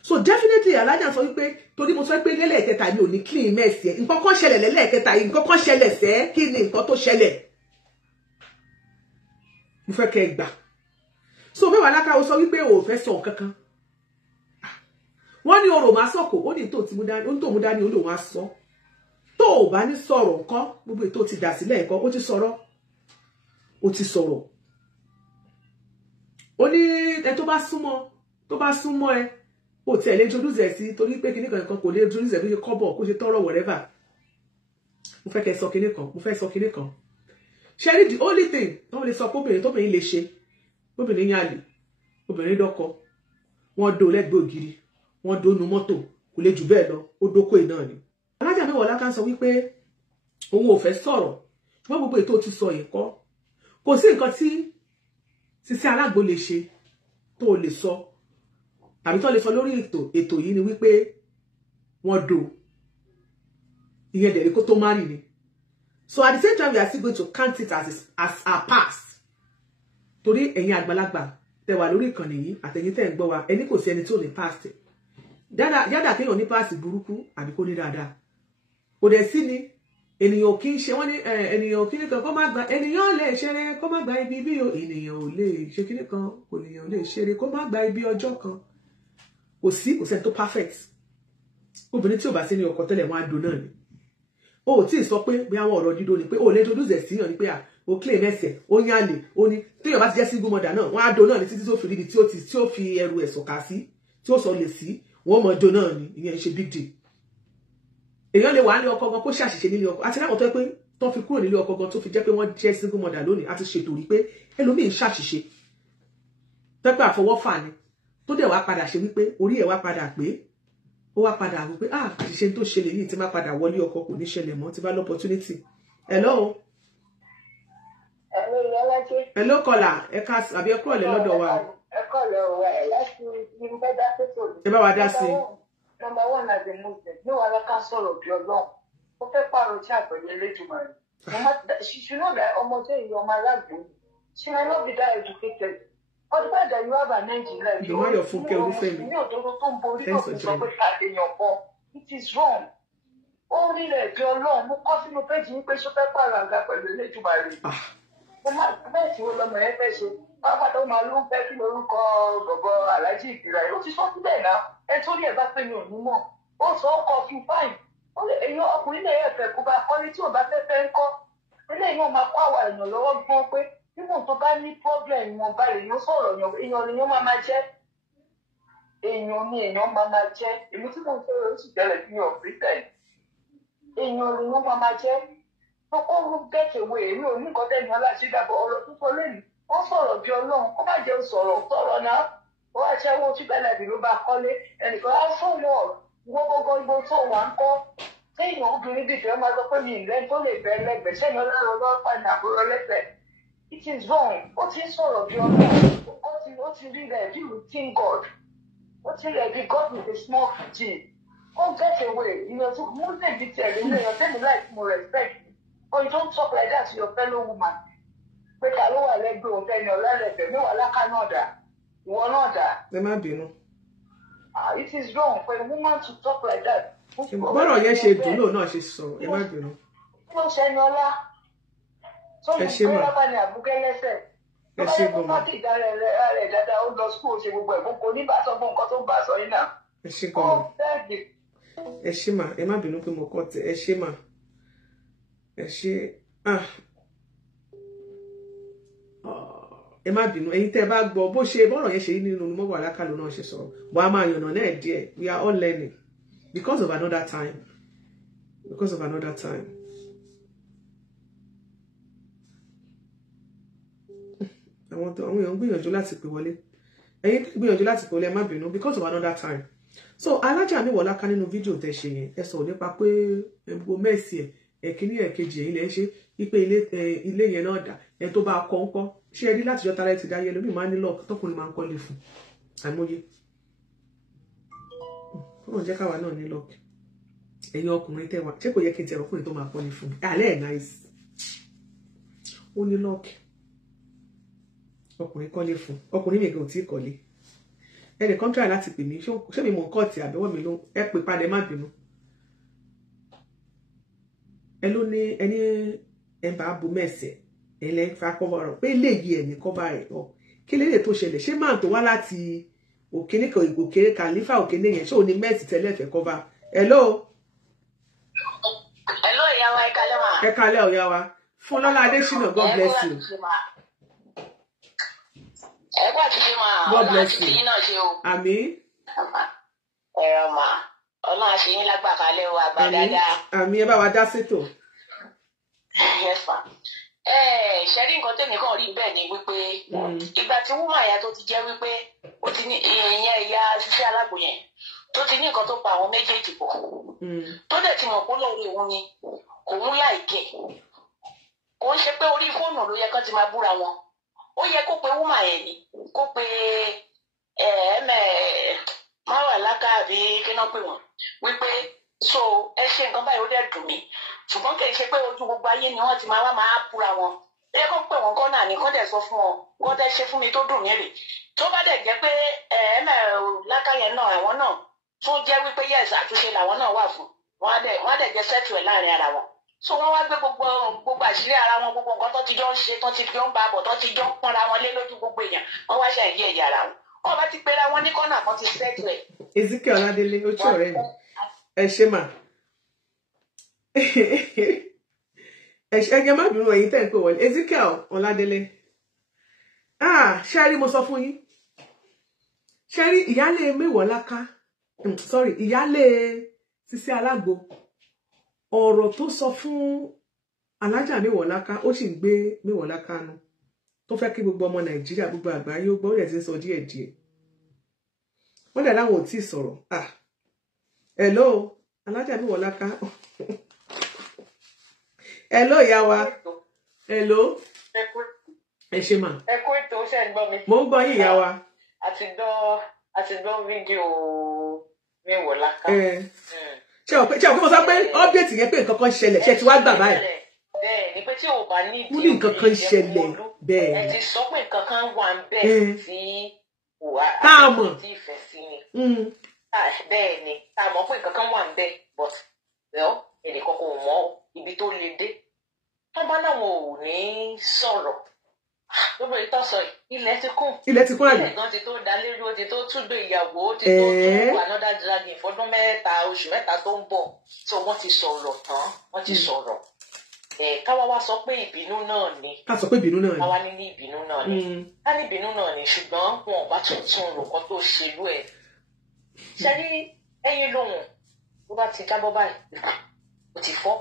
So definitely Alhaja sọ wípé torí mo sọ pé lẹ́lẹ́kẹta mi ò ní clean mess yẹn, nǹkan kan ṣẹlẹ̀ lẹ́lẹ́kẹta yìí, nǹkan kan ṣẹlẹ̀ sẹ́, kí ni nǹkan tó ṣẹlẹ̀? Mo fẹ́ kẹ́ gbà. So Amiwolaka ó sọ wípé ó fẹ́ sọ nǹkan kan. Wọ́n ní ọ̀rọ̀ máa sọ̀kò, ó ní tó ti mú dání, ó ní tó mú dání ó lò wá sọ. Tó ò bá ní sọ̀rọ̀ nǹkan, gbogbo ètò ti dà sílẹ̀ nǹkan, ó ti sọ̀rọ̀. Ó ti sọ̀rọ̀. Ó ní ẹ tó bá súnmọ́ ẹ, ó ti ẹ̀ lè introduce ẹ̀ sí torí pé kíní kan kò lè introduce ẹ̀ bí ṣe kọ́bọ̀ kó ṣe tọ́rọ̀ whatever. Mo fẹ́ kẹ́ sọ kíní kan, mo fẹ́ sọ kíní kan. Ṣé rí the only thing tó lè sọ pé obìnrin lè ṣe, obìnrin yàn lè, obìnrin dọ́kọ, wọ́n dó lẹ́gbẹ̀ẹ́ ògiri, wọ́n dónú mọ́tò, kò lè jù bẹ́ẹ̀ lọ, ó dókó iná ni. Alhaja Amiwolaka sọ wípé òun ò fẹ́ sọ̀rọ̀, ṣùgbọ́n gbogbo ètò ti sọ yìí kọ́. Kò sí nǹkan tí Sisi Alagbo lè ṣe tó lè sọ, tàbí tó lè sọ lórí ètò yìí ni wípé wọ́n dó. Ìyẹn dẹ̀ rí kó tó marry ni. So at the same time, we are still going to count it as our past. Torí ẹ̀yin àgbàlagbà tẹ́ wà lórí ìkànnì yìí àtẹ̀yin tẹ́ ń gbọ́ wa, ẹni kò sí ẹni tí ò ní past. Yádà kéèyàn ní past burúkú àbí kó ní dáadáa. Kò dẹ̀ sí ni ènìyàn kì í ṣe wọ́n ní ènìyàn kí nìkan kó má gba ènìyàn lè ṣeré kó má gba ibi bí o ènìyàn ò lè ṣe kí nìkan ènìyàn ò lè ṣeré kó má gba ibi ọjọ́ kan. Kò sẹ́ni tó perfect. Obìnrin tí ò bá sí ní ọkọ tẹ́lẹ̀ wọ́n á do náà ni. O ò tí ì sọ pé bí àwọn ọ̀rọ̀ dídó ni pé o lè introduce ẹ̀ síyàn ni pé o claim ẹsẹ̀ o yàn lè o ní téèyàn bá ti jẹ́ single mother náà wọ́n á do náà ní títí tó fi ríbi tí ó fi ẹrù ẹ̀ sọ̀ka sí tí ó sọ lè sí wọ́n mọ̀ do náà ni ìyẹn ṣe big deal. Èèyàn lè wà ní ọkọ gan kó ṣàṣìṣe nílé ọkọ àti láwọn tó yẹ pé tó fi kúrò nílé ọkọ gan tó fi jẹ́ pé wọ́n jẹ́ single mother lónìí àti ṣètò rí pé ẹlòmíì ń ṣàṣìṣe tẹ́pẹ́ àfọwọ́fà ni tó dẹ̀ wá padà ṣe wípé orí ẹ̀ wá padà pé ó wá padà wípé àṣìṣe tó ṣẹlẹ̀ yìí tí má padà wọlé ọkọ kò ní ṣẹlẹ̀ mọ́ tí bá l'opportunity. Hello. Hello kọ́là ẹ̀ka àbí ẹ̀kọ́ ọ̀lẹ́ lọ́dọ̀ wa. Ẹ̀kọ́ ọ̀lẹ́ wa ẹ̀ láti ìgbẹ́ dá sétò. Ẹ bá wa dá sí. Number 1 as a Muslim, ní wàhálà ká sọ̀rọ̀ bí Ọlọ́run. Ó fẹ́ pààrọ̀ tí àpẹẹrẹ Elédùmarè. She should know that ọmọdé yìí ọmọ aláàbò. She might not be that educated. All the fact that you have an edge in life. You want your food care with me. It is wrong. Ó rí rẹ̀ bí Ọlọ́run mú kọ́ sínú péjì ní pé ṣó fẹ́ pààrọ̀ àga pẹ̀lú Elédùmarè. Mo máa bẹ́ẹ̀ tí ó lọ́mọ ẹ fẹ́ ṣe. Pápátá ó máa ló ń fẹ́ kí lórúkọ bọ̀bọ̀ Aláàjì Ìgbìrà. Ó ti sọ síbẹ̀ náà. Ẹ tó ní ẹ̀ bá pé mi ò ní mọ̀. Ó sọ ọkọ̀ fún fáìn. Èèyàn ọkùnrin náà yẹ̀ fẹ́ kó bá kọ́lé tí ò bá fẹ́ ń kọ́. Eléyìí náà máa kó àwọn èèyàn lọ́wọ́ gbọ́n pé nígbà tó bá ní problem wọn bá lè yàn sọ̀rọ̀ èèyàn lè yàn máa jẹ́. Èèyàn ni èèyàn máa jẹ́. Èmi tí mo ń sọ̀rọ̀ oṣù tẹ́lẹ̀ ní ọ̀fíìsẹ̀ yìí. Èèyàn lè yàn máa jẹ́. Tọ́kọ́ ló gẹ̀kẹ̀wé èmi ò ní nǹkan tẹ́ni aláṣẹ́dàbọ̀ ọ̀rọ̀ tó sọ lẹ́nu. Wọ́n sọ̀rọ̀ bí Ọlọ́run kó má jẹ́ sọ̀rọ̀ náà. Ó wá ṣẹ́wó oṣù tẹ́lẹ̀ ló bá kọ́lé. Ẹnìkan á sọ̀rọ̀ gbogbo ibo tó wà ń kọ́. Téèyàn obìnrin dìde máa sọ pé mi ìlẹ́ tó lè bẹ́ẹ̀ lẹ́gbẹ̀ẹ́ sẹ́yìn ọlọ́run ọlọ́pàá ní àbúrò lẹ́sẹ̀. It is wrong. Ó ti ń sọ̀rọ̀ bí Ọlọ́run. Ó ti rí rẹ̀ bí routine God. Ó ti rẹ̀ bí God with a small g. Ó get away. To Muslim be tell you, tell me like more respect. But you don't talk like that to your fellow woman. Pé ká ló wà lẹ́gbẹ̀ẹ́ òun fẹ́ni ọ̀lẹ́rẹ̀fẹ̀ mi wà láká náà dà. Ìwọ náà dà. Ẹ má bínú. It is wrong for a woman to talk like that. Bọ́rọ̀ yẹn ṣe dùn lóò náà ṣe sọ, ẹ má bínú. Kí ló ṣe ẹni ọlá? Ẹ ṣe mà. Tó ní àbúkẹ́ lẹ́sẹ̀. Ẹ ṣe gbọmọ. Tó bá ti ìdá rẹ̀ dáadáa ó lọ skúl ṣe gbogbo ẹ̀gbọ́n kò ní bá sọ fún nǹkan tó ń bá sọ yín náà. Ẹ ṣe gbọmọ. Ẹ ṣe mà, ẹ má bínú pé mo kọ́ tẹ, ẹ ṣe mà. Ẹ ṣe ẹ má bínú ẹ̀yin tẹ́ bá gbọ́ bó ṣe bọ́rọ̀ yẹn ṣe nínú Mobọ Alaka ló náà ṣe sọ̀rọ̀ bó a máa yànnà náà díẹ̀ we are all learning because of another time àwọn èèyàn gbìyànjú láti pè wọlé ẹ̀yin gbìyànjú láti pè wọlé ẹ má bínú because of another time. So Alhaja Mobọ Alaka nínú fídíò tẹ́ ṣe yẹn ẹ sọ nípa pé ẹgbò mẹ́sì ẹ̀kíní ẹ̀kejì ẹ̀yin lẹ́ ṣe wípé ilé yẹn náà dà ẹ tó bá kọ́ ńkọ́ ṣé ẹ rí láti jọ tara ẹ ti dá yẹ lómi máa ń ní lọ́ọ̀kì tọkùnrin máa ń kọ́lé fún àìmọye ọ̀hún jẹ́ káwa náà ní lọ́ọ̀kì ẹ̀yin ọkùnrin tẹ́wà ṣé kò yẹ kí n tẹ̀rọ ọkùnrin tó máa kọ́lé fún alẹ́ ẹ̀ náìsì ó ní lọ́ọ̀kì ọkùnrin kọ́lé fún ọkùnrin mi kò tí ì kọ́lé ẹnì kan try láti pè mí ṣé mi mọ̀ nǹkan ọ̀tì àbẹ̀wọ̀ mi ló ẹ pè padà má bínú ẹ ló ní ẹni ẹ bá bu mẹ́sẹ̀ ẹ lẹ́ fa kọ́bọ̀ rẹ̀ pé léyìí ẹ̀ ní kọ́bà rẹ̀ ọ̀ kí lédè tó ṣẹlẹ̀ ṣé máa tó wá láti òkèlè òkèlè kàlífà òkèlè yẹn ṣé ò ní mẹ́sì tẹ́lẹ̀ fẹ́ kọ́bà hello ìyá wa ẹ kálẹ́ mà. ẹ kálẹ́ ọ̀yá wa Fúnlọ́lá Adésínà God bless you. ẹ kó àtúnṣe máa God bless you. Àmín. ẹ̀rọ mà ọlọ́run àṣeyín lágbàkalẹ̀ o àgbà dáadáa. Àmín ẹ bá wa dá sétò. ṣẹ́rí nǹkan tẹ̀mí kan rí bẹ́ẹ̀ ni wípé ìgbà tí wúmà ìyá tó ti jẹ́ wípé ó ti ní ìyẹn ìyá ṣiṣẹ́ alágbò yẹn tó ti ní nǹkan tó pa àwọn méjèèjì pọ̀ tó dẹ̀ ti mọ̀ pé lóore òun ni òun láìkẹ́ kò ń ṣe pé orí fóònù ló yẹ kán ti máa búra wọn ó yẹ kó pe wúmà yẹn ni kó pe Mobọ Alaka àbí kí náà pè wọ́n wípé so ẹ ṣe nǹkan báyìí ó dẹ̀ dùn mí ṣùgbọ́n kì í ṣe pé ojú gbogbo ayé ni wọ́n ti máa búra wọn ẹ kó pè wọ́n kọ́ náà ní kọ́ dẹ̀ sọ fún wọn kọ́ dẹ̀ ṣe fún mi tó dùn mí rè tó bá dẹ̀ jẹ́ pé Alaka yẹn náà àwọn náà tó jẹ́ wípé yẹ́sì àtúnṣe làwọn náà wà fún wọn á dẹ̀ jẹ́ sẹ́tù ẹ̀ láàrin ara wọn so wọ́n wá gbé gbogbo àṣírí ara wọn gbogbo nǹkan tó ti jọ ń ṣe tó ti jọ ń bá bọ̀ tó ti jọ ń pọ́nra wọn lé lójú gbogbo èèyàn wọ́n wá ṣe ẹ̀yẹ ẹ̀yà ara wọn wọ́n bá ti pera wọn ní kọ́nà kan ti sẹ́tù ẹ̀. Ezekiel Ọládélé ó tí ọ̀rẹ́ mi ẹ ṣe mà ẹgẹ má bínú ẹ̀yin tẹ́ ń pè wọlé Ezekiel Ọládélé ṣe rí mo sọ fún yín ṣe rí ìyálé Mobọ Alaka ìyálé Sisi Alágbo ọ̀rọ̀ tó sọ fún Alhaja Mobọ Alaka ó sì ń gbé Mobọ Alaka nu tó fẹ́ kí gbogbo ọmọ Nàìjíríà gbogbo àgbáyé ó gbọ́ ó dẹ̀ ti sọ díẹ̀díẹ̀ wọ́n dẹ̀ láwọn ò tí ì sọ̀rọ̀ hello Alhaja Mobọ Alaka hello ìyá wa hello ẹ ṣe mà ẹ kó ètò ṣe ń gbọ́ mi. mo ń gbọ́ yín ìyá wa. àti gbọ́ fídíò Mobọ Alaka. ṣé o pé mo sọ pé update yẹn pé nǹkan kan ṣẹlẹ̀ ṣe ti wá gbà báyìí. bẹ́ẹ̀ ni pé tí o bá ní mo ní nǹkan kan ṣẹlẹ̀ bẹ́ẹ̀. ẹ ti sọ pé nǹkan kan wà ń bẹ̀ tí wà tá a mọ̀ tí ìfẹ́ sí ni. bẹ́ẹ̀ ni tá a mọ̀ pé nǹkan kan wà ń bẹ̀ but ẹnìkan kò mọ ibi tó le dé. wọ́n bá láwọn ò ní sọ̀rọ̀ gbogbo ìtọ́sọ ilẹ̀ ti kún àgbẹ̀. ilẹ̀ gan ti tó dalérú ó ti tó túndò ìyàwó ó ti tó tún another dragon fọdún oṣù mẹ́ta tó ń bọ̀ tí wọ́n ti sọ̀rọ̀ tán wọ́n ti sọ̀rọ̀ káwa wá sọ pé ìbínú náà ni ká sọ pé ìbínú náà ni káwa ní ìbínú náà ni ká ní ìbínú náà ni ṣùgbọ́n wọn ò bá tuntun rò kán tó ṣèlú ẹ̀ ṣe ní ẹyin lóhùn tó bá ti jábọ́ báyìí ó ti fọ́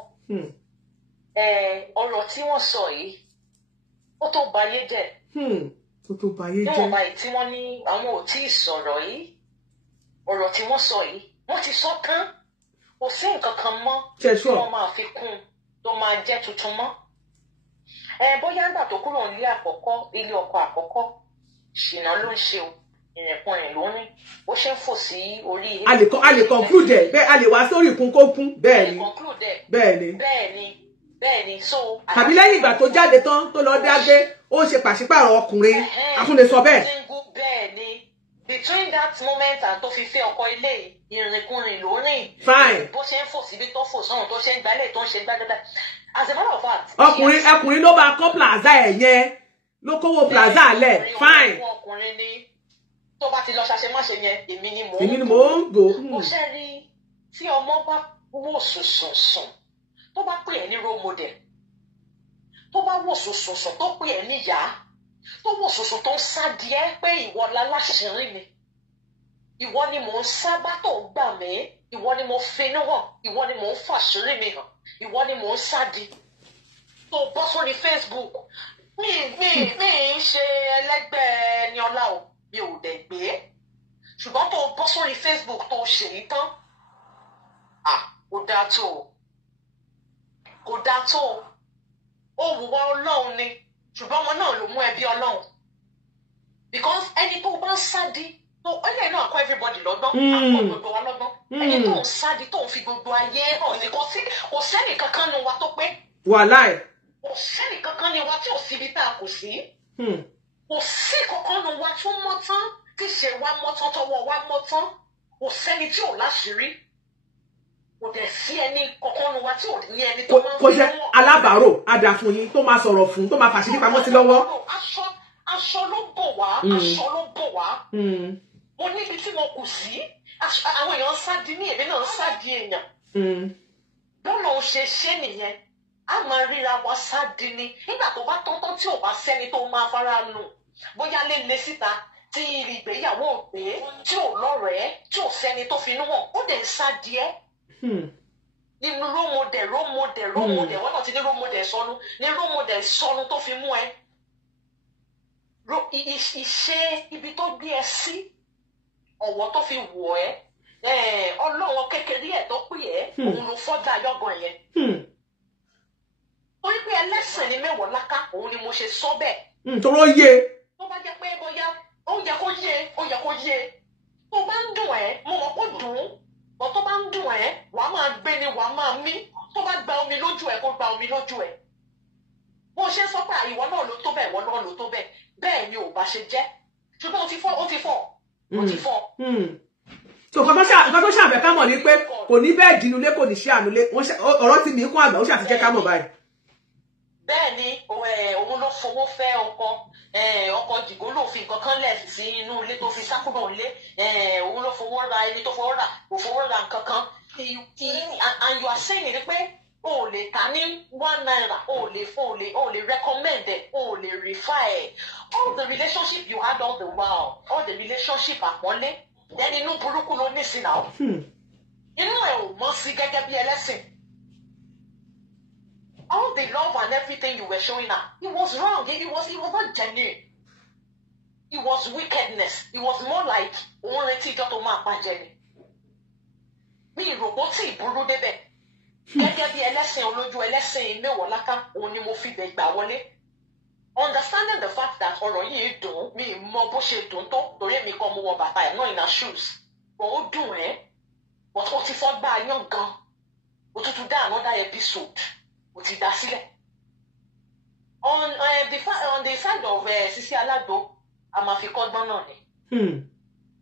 ọ̀rọ̀ tí wọ́n sọ yìí ó tó bayé jẹ́ ó tó bayé jẹ́ níwọ̀n báyìí tí wọ́n ní àwọn ò tí ì sọ̀rọ̀ yìí ọ̀rọ̀ tí wọ́n sọ yìí wọ́n ti sọ tán kò sí nǹkan kan mọ́ tí wọ́n máa fi kún un tó máa jẹ́ tuntun mọ́ bóyá nígbà tó kúrò ilé ọkọ àkọ́kọ́ ṣìnà ló ń ṣe o ìrìnkùnrin ló ní bó ṣe ń fò sí orí. a lè conclude ẹ bẹ́ẹ̀ a lè wá sórí ìkún kó kún bẹ́ẹ̀ ni so. tàbí lẹ́yìn ìgbà tó jáde tán tó lọ dágbé ó ṣe pàṣípààrọ̀ ọkùnrin àtúndé sọ bẹ́ẹ̀. bẹ́ẹ̀ ni between that moment and tó fi fẹ́ ọkọ ilé ìrìnkùnrin ló rìn. fine. bó ṣe ń fò síbi tó fò sọ́run tó ṣe ń gbálẹ̀ tó ń ṣe gbádọ́dá as a matter of fact. ọkùnrin ló bá kọ́ plaza ẹ̀ yẹn ló kówó plaza lẹ̀ fine. ọkùnrin ni tó bá ti lọ ṣàṣemáṣe yẹn èmi ni mò ń gbò. mo ṣe rí tí ọmọ bá wò sùnsùnsùn tó bá pè ẹ́ ní role model tó bá wò sùnsùnsùn tó pè ẹ́ níyà tó wò sùsù tó ń sá díẹ̀ pé ìwọ láláṣìírí mi ìwọ ni mò ń sábà tó gbà mí ìwọ ni mo finú hàn ìwọ ni mò ń fàṣírí mi hàn ìwọ ni mò ń sádi tó bọ́ sórí Facebook mi ń ṣe ẹlẹ́gbẹ́ Ẹniọlá o mi ò dẹ̀ gbé ṣùgbọ́n tó bọ́ sórí Facebook tó ṣèyí tán kò dáa tó kò dáa tó ó wùwọ́ Ọlọ́run ni ṣùgbọ́n ọmọ náà ló mú ẹbí Ọlọ́run because ẹni tó bá ń sádi tó ẹni náà kọ́ everybody lọ́gbọ́n àkọ́ gbogbo wa lọ́gbọ́n ẹni tó ń sádi tó ń fi gbogbo ayé hàn ní kò sẹ́nì kankan nu wa tó pé wàláì kò sẹ́nì kankan nu wa tí ò síbi tá a kò sí kò sí kankan nu wa tó mọ́ tán tí ṣe wa mọ́ tán tọwọ́ wa mọ́ tán kò sẹ́ni tí ò láṣìírí kò dẹ̀ sí ẹni kankan nu wa tí ò ní ẹni tó máa ń fi kò jẹ́ alábàárò adàfún yín tó máa sọ̀rọ̀ fún tó máa fàṣírí pamọ́ sí lọ́wọ́. aṣọ ló bò wá aṣọ ló bò wá mo níbi tí mo kù sí àwọn èèyàn ń sádi ní èmi náà ń sádi èèyàn bọ́lá ò ṣe ṣe nìyẹn a máa ríra wa sádi ni nígbà tó bá tọ́tọ́ tí ò bá sẹ́ni tó máa fara nù bóyá lè síta tí ìgbéyàwó ò gbé tí ò lọ́rẹ̀ẹ́ tí ò sẹ́ni tó finú hàn ó dẹ̀ ń sádi ẹ́ nínú rómọdẹ̀ wọ́n náà ti ní rómọdẹ̀ sọnù ní rómọdẹ̀ sọnù tó fi mú ẹ ìṣe ibi tó gbé ẹ sí ọ̀wọ́ tó fi wọ̀ ẹ́ ọlọ́wọ́ kékeré ẹ̀ tó pè ẹ́ òun ló fọ́jà yọ̀gàn yẹn torí pé ẹlẹ́sìn ni mẹ́wàá láká òun ni mo ṣe sọ bẹ́ẹ̀. tó ló yé. tó bá jẹ́ pé bóyá ó yẹ kó yé tó bá ń dùn ẹ́ mo mọ̀ kó dùn ún bọ́ tó bá ń dùn ẹ́ wàá máa gbé ni wàá máa mí tó bá gba omi lójú ẹ̀ kó gba omi lójú ẹ̀ bó ṣe sọ pé ìwọ náà ló tó bẹ́ẹ̀ ìwọ náà ló tó bẹ́ẹ̀ bẹ́ẹ̀ ni ò bá ṣe jẹ́ ṣùgbọ́n ó ti fọ́. so nǹkan tó ṣàfẹ́ ká mọ̀ ni pé kò ní bẹ́ẹ̀ dínúlé kò ní ṣe ànulé ọ̀rọ̀ tí mi kún àgbà ó ṣàtijẹ́ ká mọ̀ báyìí. bẹ́ẹ̀ ni òun ló fowó fẹ́ ọkọ jìgó ló fi nǹkan kan lẹ̀ sí inú ilé tó fi sákúrò ilé òun ló fowó ra ẹni tó fowó rà kò fowó ra nǹkan kan and you are saying ni pé o lè ta ní £1 o lè recommend ẹ o lè refer ẹ all the relationship you had all the while all the relationship àpọ́nlé then inú burúkú ló ní sí náà inú ẹ ò mọ́ sí gẹ́gẹ́ bí ẹlẹ́sìn all the love and everything you were showing her it was wrong it was not genuine it was wickedness it was more like òun retí ìjọ tó máa pàjẹ́ ni mi ìròpó tí ìburú débẹ̀ gẹ́gẹ́ bí ẹlẹ́sìn olójú ẹlẹ́sìn mẹ́wàá láká òun ni mo fi bẹ̀ gbà wọlé understanding the fact that ọ̀rọ̀ yìí dùn mí mọ bó ṣe dùn tó torí èmi kan mo wọ bàtà ẹ̀ náà in her shoes but ó dùn ẹ́ but ó ti fọ́ gbá yán gan ó tuntun dá another episode ó ti dá sílẹ̀ on the side of Sisi Alagbo a máa fi kọ́gbọ́n náà ni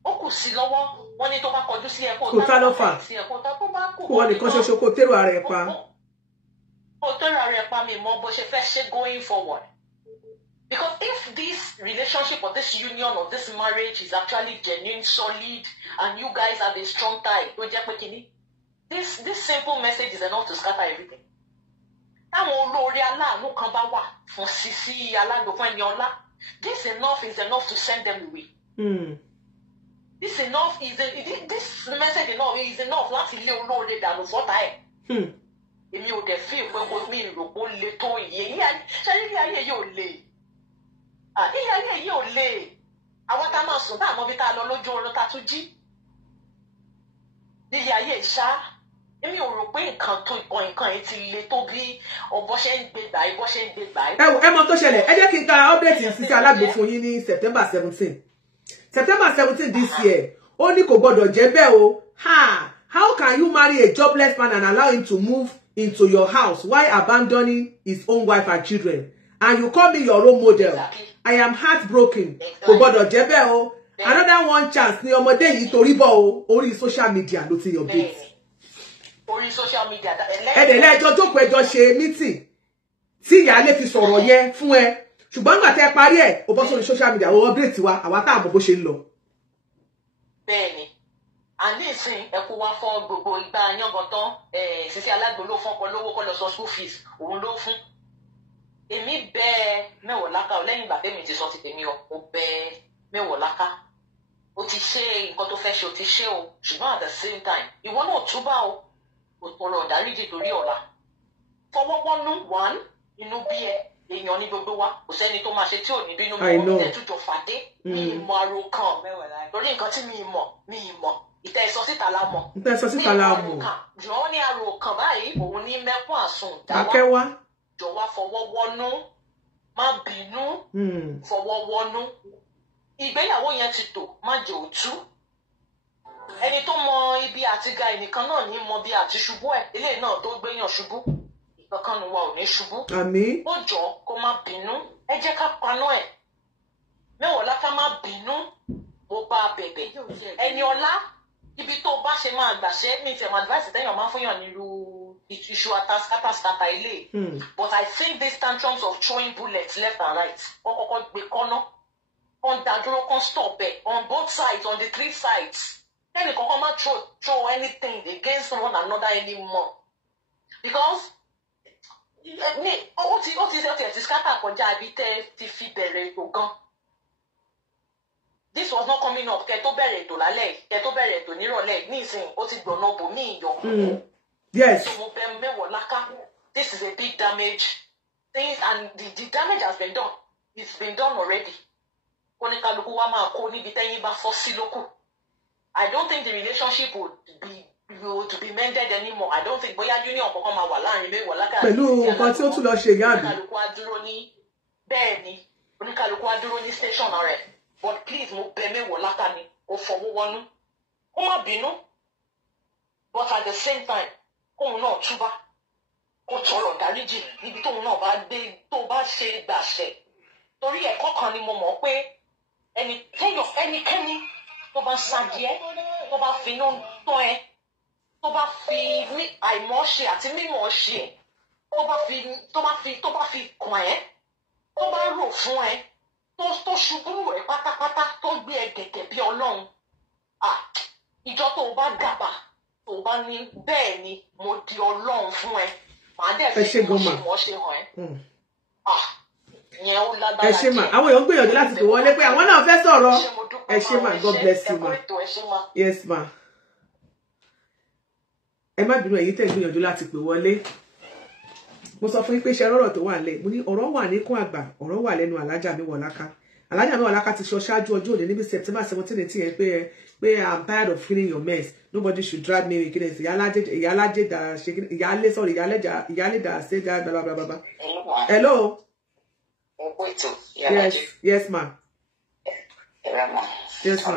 ó kù sí lọ́wọ́ wọ́n ní tó bá kọjú sí ẹ̀kọ́ kò tá ló fà kó wọ́n nìkan ṣoṣo kó tẹ́rù ara ẹ̀ pa. kó tẹ́rù ara ẹ̀ pa mi mọ bó ṣe fẹ́ ṣe going forward because if this relationship or this union or this marriage is actually genuine solid and you guys have a strong tie tó jẹ́ pé kíní this simple message is enough to scatter everything. táwọn olórí aláàánú kan bá wà fún Sisi Alagbo fún Ẹniọlá this is enough to send them away. This message is enough láti lé olóore dànù fọ́tà ẹ̀. Èmi ò dẹ̀ fi ìpè kó mi rò kó le tó iye ṣé ilé ayé yìí ò le ilé ayé yìí ò le àwọn tá a máa sùn tá a mọ bí tá a lọ lójú oorun tá a tún jí nílé ayé ìṣá èmi ò rò pé nǹkan yìí ti le tó bí ọbọ ṣe ń gbé gbà ẹ bọ ṣe ń gbé gbà ẹ. ẹ mọ tó ṣẹlẹ̀ ẹ jẹ́ kí n ka update Sisi Alagbo fún yín ní September 17 this year ó ní kò gbọdọ̀ jẹ́ bẹ́ẹ̀ o how can you marry a jobless man and allow him to move into your house while abandoning his own wife and children and you call me your role model. Exactly. I am heartbroken kò gbọdọ̀ jẹ́ bẹ́ẹ̀ o another one chance ni ọmọdé yìí torí bọ̀ o orí social media ló ti yọ bẹ́ẹ̀. Orí social media ẹ̀dẹ̀ lẹ́jọ́ jókòó ẹjọ́ ṣe meeting tí ìyáálé ti sọ̀rọ̀ yẹn fún ẹ ṣùgbọ́n nígbà tẹ́ parí ẹ̀ o bọ́ sórí social media o update wa àwa tá àmọ́ bó ṣe ń lọ. Bẹ́ẹ̀ni àní ìsìn ẹ̀kú wa fọ́ gbogbo ìgbà yángàn tán Sisi Alagbo ló fún ọkọ lówó kọ́ lọ sọ school fees òun ló fún èmi bẹ̀ Mewolaka lẹ́yìn ìgbà tẹ́mi ti sọ ti tèmi o mo bẹ̀ Mewolaka o ti ṣe nǹkan tó fẹ́ ṣe o ti ṣe o ṣùgbọ́n at the same time ìwọ náà túbà o kò tọrọ ìdáríjì torí ọ̀la fọwọ́wọ́nú one inú bí èèyàn ní gbogbo wa kò sẹ́ni tó máa ṣe tí ò ní bínú mọ́ ọ́n tẹ̀ tújọ fàdé mi ìmọ̀ àrò kan lórí nǹkan tí mi ìmọ̀ ìtẹ́ ìsọ síta la mọ̀ jùlọ wọn ní àrò kan báyìí òun ní mẹ́kún àsùn dáwà jọ̀wọ́ fọwọ́wọ́nú má bínú fọwọ́wọ́nú ìgbéyàwó yẹn ti tò má jẹ́ òtú ẹni tó mọ ibi àti ga ẹnìkan náà ní mọ bí àti ṣubú ẹ̀ eléyìí náà tó gbéyàn ṣubú ìkankan ni wa ò ní ṣubú ó jọ kó má bínú ẹ jẹ́ ká paná ẹ̀ Mewolaka má bínú mo bá bẹ̀bẹ̀ ẹni ọlá ibi tó bá ṣe máa gbàṣẹ́ ní ìtẹ̀mọ̀ advice tẹ́yàn máa fúnyàn nílùú iṣu ataskata ilé but I think these tantrums of throwing bullets left and right wọ́n kọ́kọ́ gbé kọ́ná wọ́n dá dúró kan stop ẹ̀ on both sides on the three sides ẹnì kankan má throw anything against one another anymore because ó ti scatter kọjá ibi tẹ́ ti fi bẹ̀rẹ̀ ètò gan. This was not coming up kẹ́ tó bẹ̀rẹ̀ ètò lálẹ́ kẹ́ tó bẹ̀rẹ̀ ètò nírọ̀lẹ́ nísìnyí ó ti gbọ̀nà bò mí ìyọ. Yes. So mo bẹ̀ Mewolaka this is a big damage things and the damage has been done it's been done already. Oníkálukú wa máa kó níbi tẹ́yìn bá fọ́ sí lókù. I don't think the relationship would be mended anymore. I don't think bóyá union kankan máa wà láàrin Mewolaka pẹ̀lú nǹkan tí ó tún lọ ṣe gáàbì. Oníkálukú á dúró ní bẹ́ẹ̀ ni oníkálukú á dúró ní station rẹ̀ but please mo bẹ̀ Mewolaka ni ó fọwọ́ wọnú ó má bínú but at the same time kóun náà túbá kó tọrọ dáríjì níbi tóun náà bá dé tó bá ṣe gbàṣẹ torí ẹ̀kọ́ kan ni mo mọ̀ pé ẹnikẹ́ni tó bá ṣàjẹ́ tó bá finú tán ẹ tó bá fi àìmọ̀ọ́ṣe àti mímọ̀ọ́ṣe ẹ tó bá fi kàn ẹ́ tó bá rò fún ẹ tó ṣubú ẹ pátápátá tó gbé ẹ gẹ̀gẹ̀ bí Ọlọ́run ìjọ tó o bá dàgbà tó o bá ní bẹ́ẹ̀ ni mo di Ọlọ́run fún ẹ màá dẹ̀ fi ìmọ̀ọ́ṣe hàn ẹ́ ẹ ṣé mà àwọn èèyàn gbìyànjú láti pè wọlé pé àwọn náà fẹ́ sọ̀rọ̀ ẹ ṣé mà God bless you ma yes ma ẹ má bínú èyí tẹ́ gbìyànjú láti pè wọlé mo sọ fún yín pé ṣe ọ̀rọ̀ tó wà nílẹ̀ mo ní ọ̀rọ̀ wà níkùn àgbà ọ̀rọ̀ wà lẹ́nu Alájà Mewolaka ti sọ ṣáájú ọjọ́ òní níbi September 17 yẹn pé I'm tired of feeling your mess nobody should drag me kí ni ìyálé dà ṣe dá bla bla bla. Hello. Yes ma. Yes ma.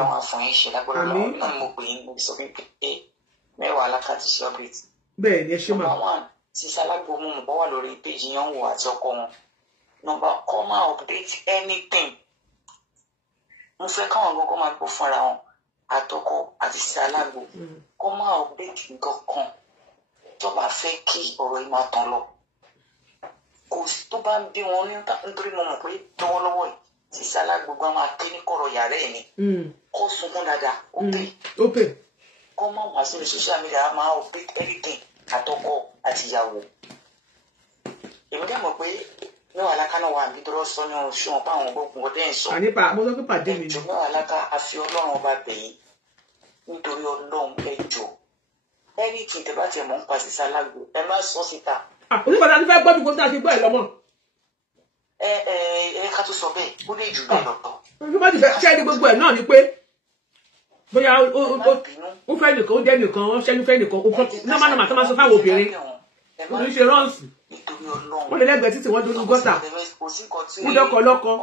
Mewolaka ti ṣe update. Bẹ́ẹ̀ ni ẹ ṣé ma. Number one ti Salagbo mú mú bọ́ wà lórí péjì yẹn wò àti ọkọ wọn. Number come out update anything. Mo fẹ́ káwọn gbọ́ngàn máa gbọ́ fúnra wọn àtọkọ àti Salagbo. Come out update nǹkan kan tó bá fẹ́ kí ọ̀rọ̀ yìí máa tàn lọ. Kò sí tó bá ń bí wọn nítorí mo mọ̀ pé lọ́wọ́lọ́wọ́ yìí ti Salagbo gbọ́n máa ké ní kọ̀rọ̀ yàrá ẹ̀ ni. Kó sunkún dáadáa ó pè. Kọ́ máa wá sórí social media máa update anything àtọkọ àti ìyàwó. Èmi dẹ̀ mọ̀ pé Mewolaka náà wà níbi tó sọ ní oṣù wọn fáwọn gbogbo ọdẹ ẹ̀ sọ. Ànípa mo sọ pé pàdé mi ni. Ẹjọ́ Mewolaka àfi Ọlọ́run ọba bẹ̀yìn nítorí Ọlọ́run ẹjọ́. Anything tẹ́ bá tiẹ̀ mọ̀ ń pa sí Salagbo ẹ má sọ síta. Onígbàdá ti fẹ́ gbọ́ dùgbò tí a ti gbọ́ ẹ̀ lọ́mọ. Ẹ ká tó sọ bẹ́ẹ̀ ó lè jù bẹ́ẹ̀ lọ́tọ̀. Onígbàdá ti fẹ́ ṣẹ́ ní gbogbo ẹ̀ náà ni pé bóyá ó fẹ́ nìkan ó jẹ́ nìkan ó ṣẹ́ni fẹ́ nìkan ó nọ́mà tó máa sọ fáwọn obìnrin ó ní ṣe rọ́ọ̀sì wọ́n lè lẹ́gbẹ̀ẹ́ títí wọ́n dúró gọ́tà wọ́n dọ́kọ̀ lọ́kọ́.